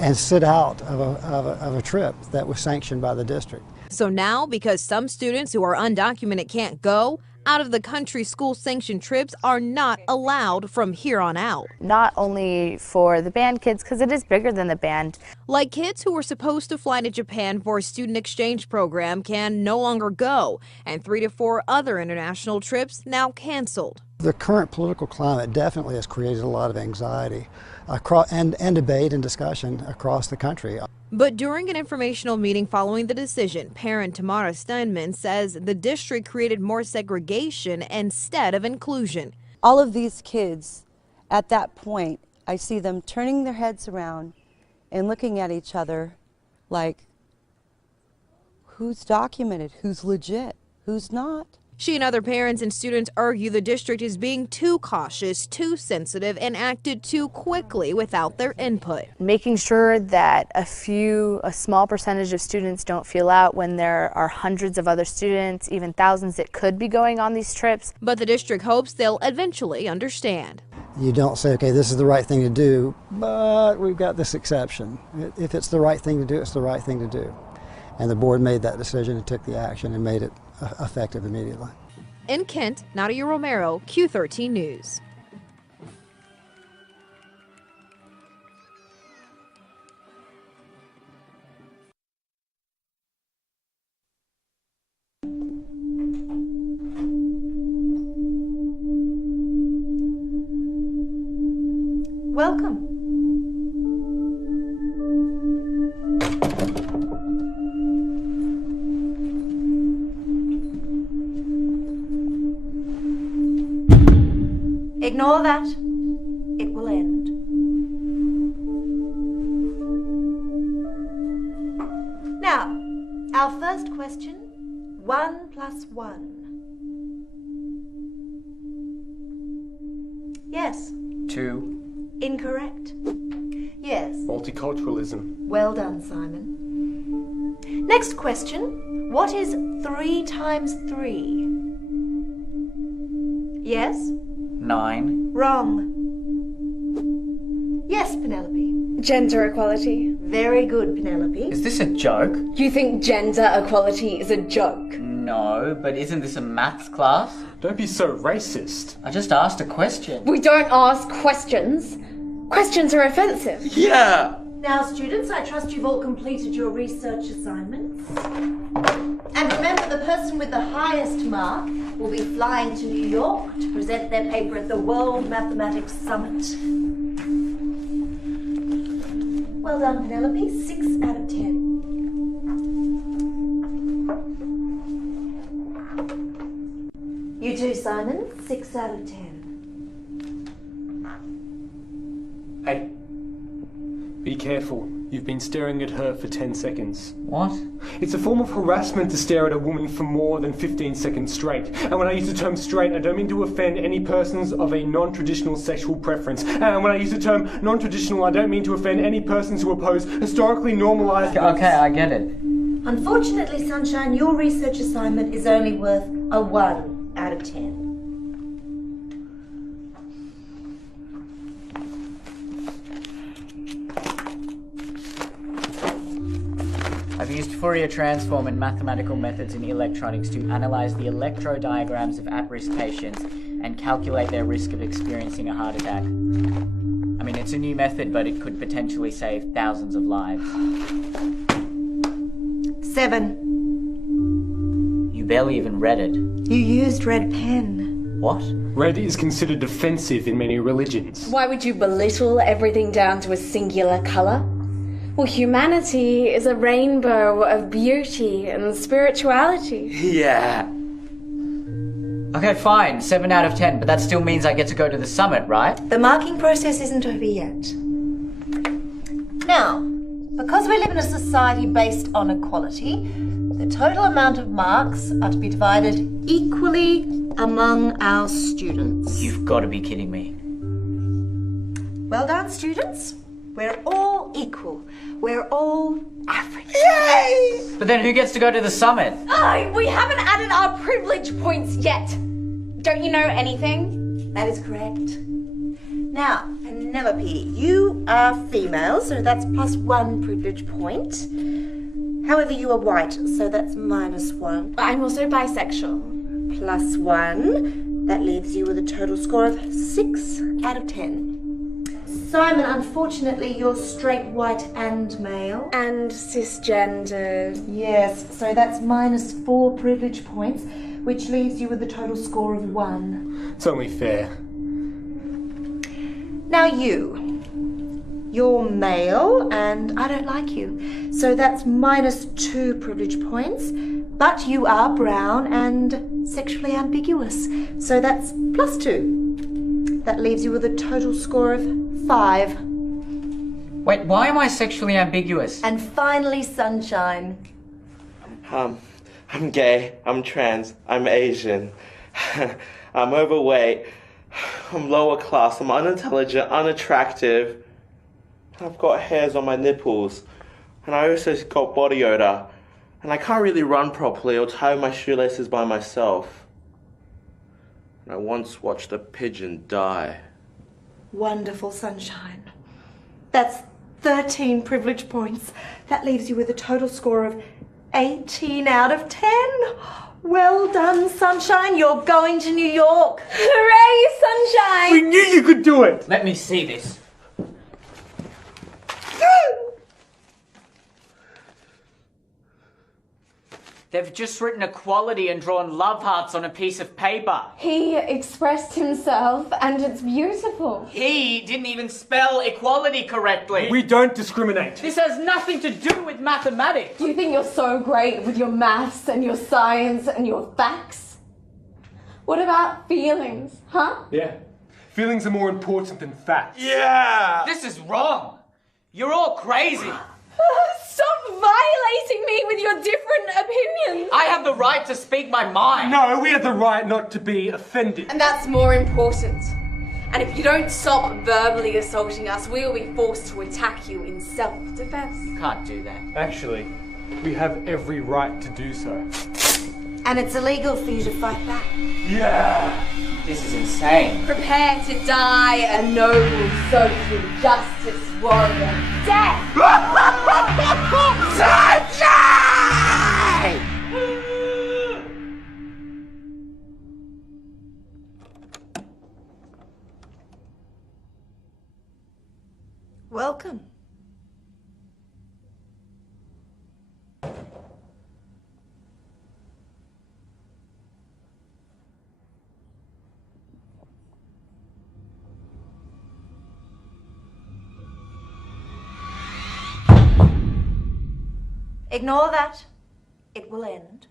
and sit out of a trip that was sanctioned by the district. So now, because some students who are undocumented can't go, out-of-the-country school-sanctioned trips are not allowed from here on out. Not only for the band kids, because it is bigger than the band. Like kids who were supposed to fly to Japan for a student exchange program can no longer go, and 3 to 4 other international trips now canceled. The current political climate definitely has created a lot of anxiety and debate and discussion across the country. But during an informational meeting following the decision, parent Tamara Steinman says the district created more segregation instead of inclusion. All of these kids, at that point, I see them turning their heads around and looking at each other like, who's documented, who's legit, who's not? She and other parents and students argue the district is being too cautious, too sensitive, and acted too quickly without their input. Making sure that a small percentage of students don't feel out when there are hundreds of other students, even thousands that could be going on these trips. But the district hopes they'll eventually understand. You don't say, okay, this is the right thing to do, but we've got this exception. If it's the right thing to do, it's the right thing to do. And the board made that decision and took the action and made it effective immediately. In Kent, Nadia Romero, Q13 News. Welcome. Ignore that. It will end. Now, our first question, 1 + 1. Yes. 2. Incorrect. Yes. Multiculturalism. Well done, Simon. Next question, what is 3 × 3? Yes. 9. Wrong. Yes, Penelope. Gender equality. Very good, Penelope. Is this a joke? You think gender equality is a joke? No, but isn't this a maths class? Don't be so racist. I just asked a question. We don't ask questions. Questions are offensive. Yeah! Now, students, I trust you've all completed your research assignments. And remember, the person with the highest mark will be flying to New York to present their paper at the World Mathematics Summit. Well done, Penelope. 6 out of 10. You too, Simon. 6 out of 10. Hey, be careful. You've been staring at her for 10 seconds. What? It's a form of harassment to stare at a woman for more than 15 seconds straight. And when I use the term straight, I don't mean to offend any persons of a non-traditional sexual preference. And when I use the term non-traditional, I don't mean to offend any persons who oppose historically normalized... Okay, I get it. Unfortunately, Sunshine, your research assignment is only worth a 1 out of 10. I've used Fourier transform and mathematical methods in electronics to analyze the electrodiagrams of at-risk patients and calculate their risk of experiencing a heart attack. I mean, it's a new method, but it could potentially save thousands of lives. 7. You barely even read it. You used red pen. What? Red is considered offensive in many religions. Why would you belittle everything down to a singular colour? Well, humanity is a rainbow of beauty and spirituality. Yeah. Okay, fine. 7 out of 10, but that still means I get to go to the summit, right? The marking process isn't over yet. Now, because we live in a society based on equality, The total amount of marks are to be divided equally among our students. You've got to be kidding me. Well done, students. We're all equal. We're all average. Yay! But then who gets to go to the summit? Oh, we haven't added our privilege points yet. Don't you know anything? That is correct. Now, Penelope, you are female, so that's +1 privilege point. However, you are white, so that's -1. I'm also bisexual. +1. That leaves you with a total score of 6 out of 10. Simon, unfortunately, you're straight, white, and male. And cisgendered. Yes, so that's -4 privilege points, which leaves you with a total score of 1. It's only fair. Now you're male, and I don't like you. So that's -2 privilege points, but you are brown and sexually ambiguous. So that's +2. That leaves you with a total score of 5. Wait, why am I sexually ambiguous? And finally, Sunshine. I'm gay, I'm trans, I'm Asian, I'm overweight, I'm lower class, I'm unintelligent, unattractive, I've got hairs on my nipples, and I also got body odor, and I can't really run properly or tie my shoelaces by myself. And I once watched a pigeon die. Wonderful, Sunshine. That's 13 privilege points. That leaves you with a total score of 18 out of 10. Well done, Sunshine. You're going to New York. Hooray, Sunshine! We knew you could do it! Let me see this. They've just written equality and drawn love hearts on a piece of paper. He expressed himself, and it's beautiful. He didn't even spell equality correctly. We don't discriminate. This has nothing to do with mathematics. You think you're so great with your maths and your science and your facts? What about feelings, huh? Yeah. Feelings are more important than facts. Yeah! This is wrong. You're all crazy. Stop violating me with your different opinions. I have the right to speak my mind. No, we have the right not to be offended. And that's more important. And if you don't stop verbally assaulting us, we will be forced to attack you in self-defense. Can't do that. Actually, we have every right to do so. And it's illegal for you to fight back. Yeah! This is insane. Prepare to die a noble social justice warrior. Death! Sunshine! Welcome. Ignore that. It will end.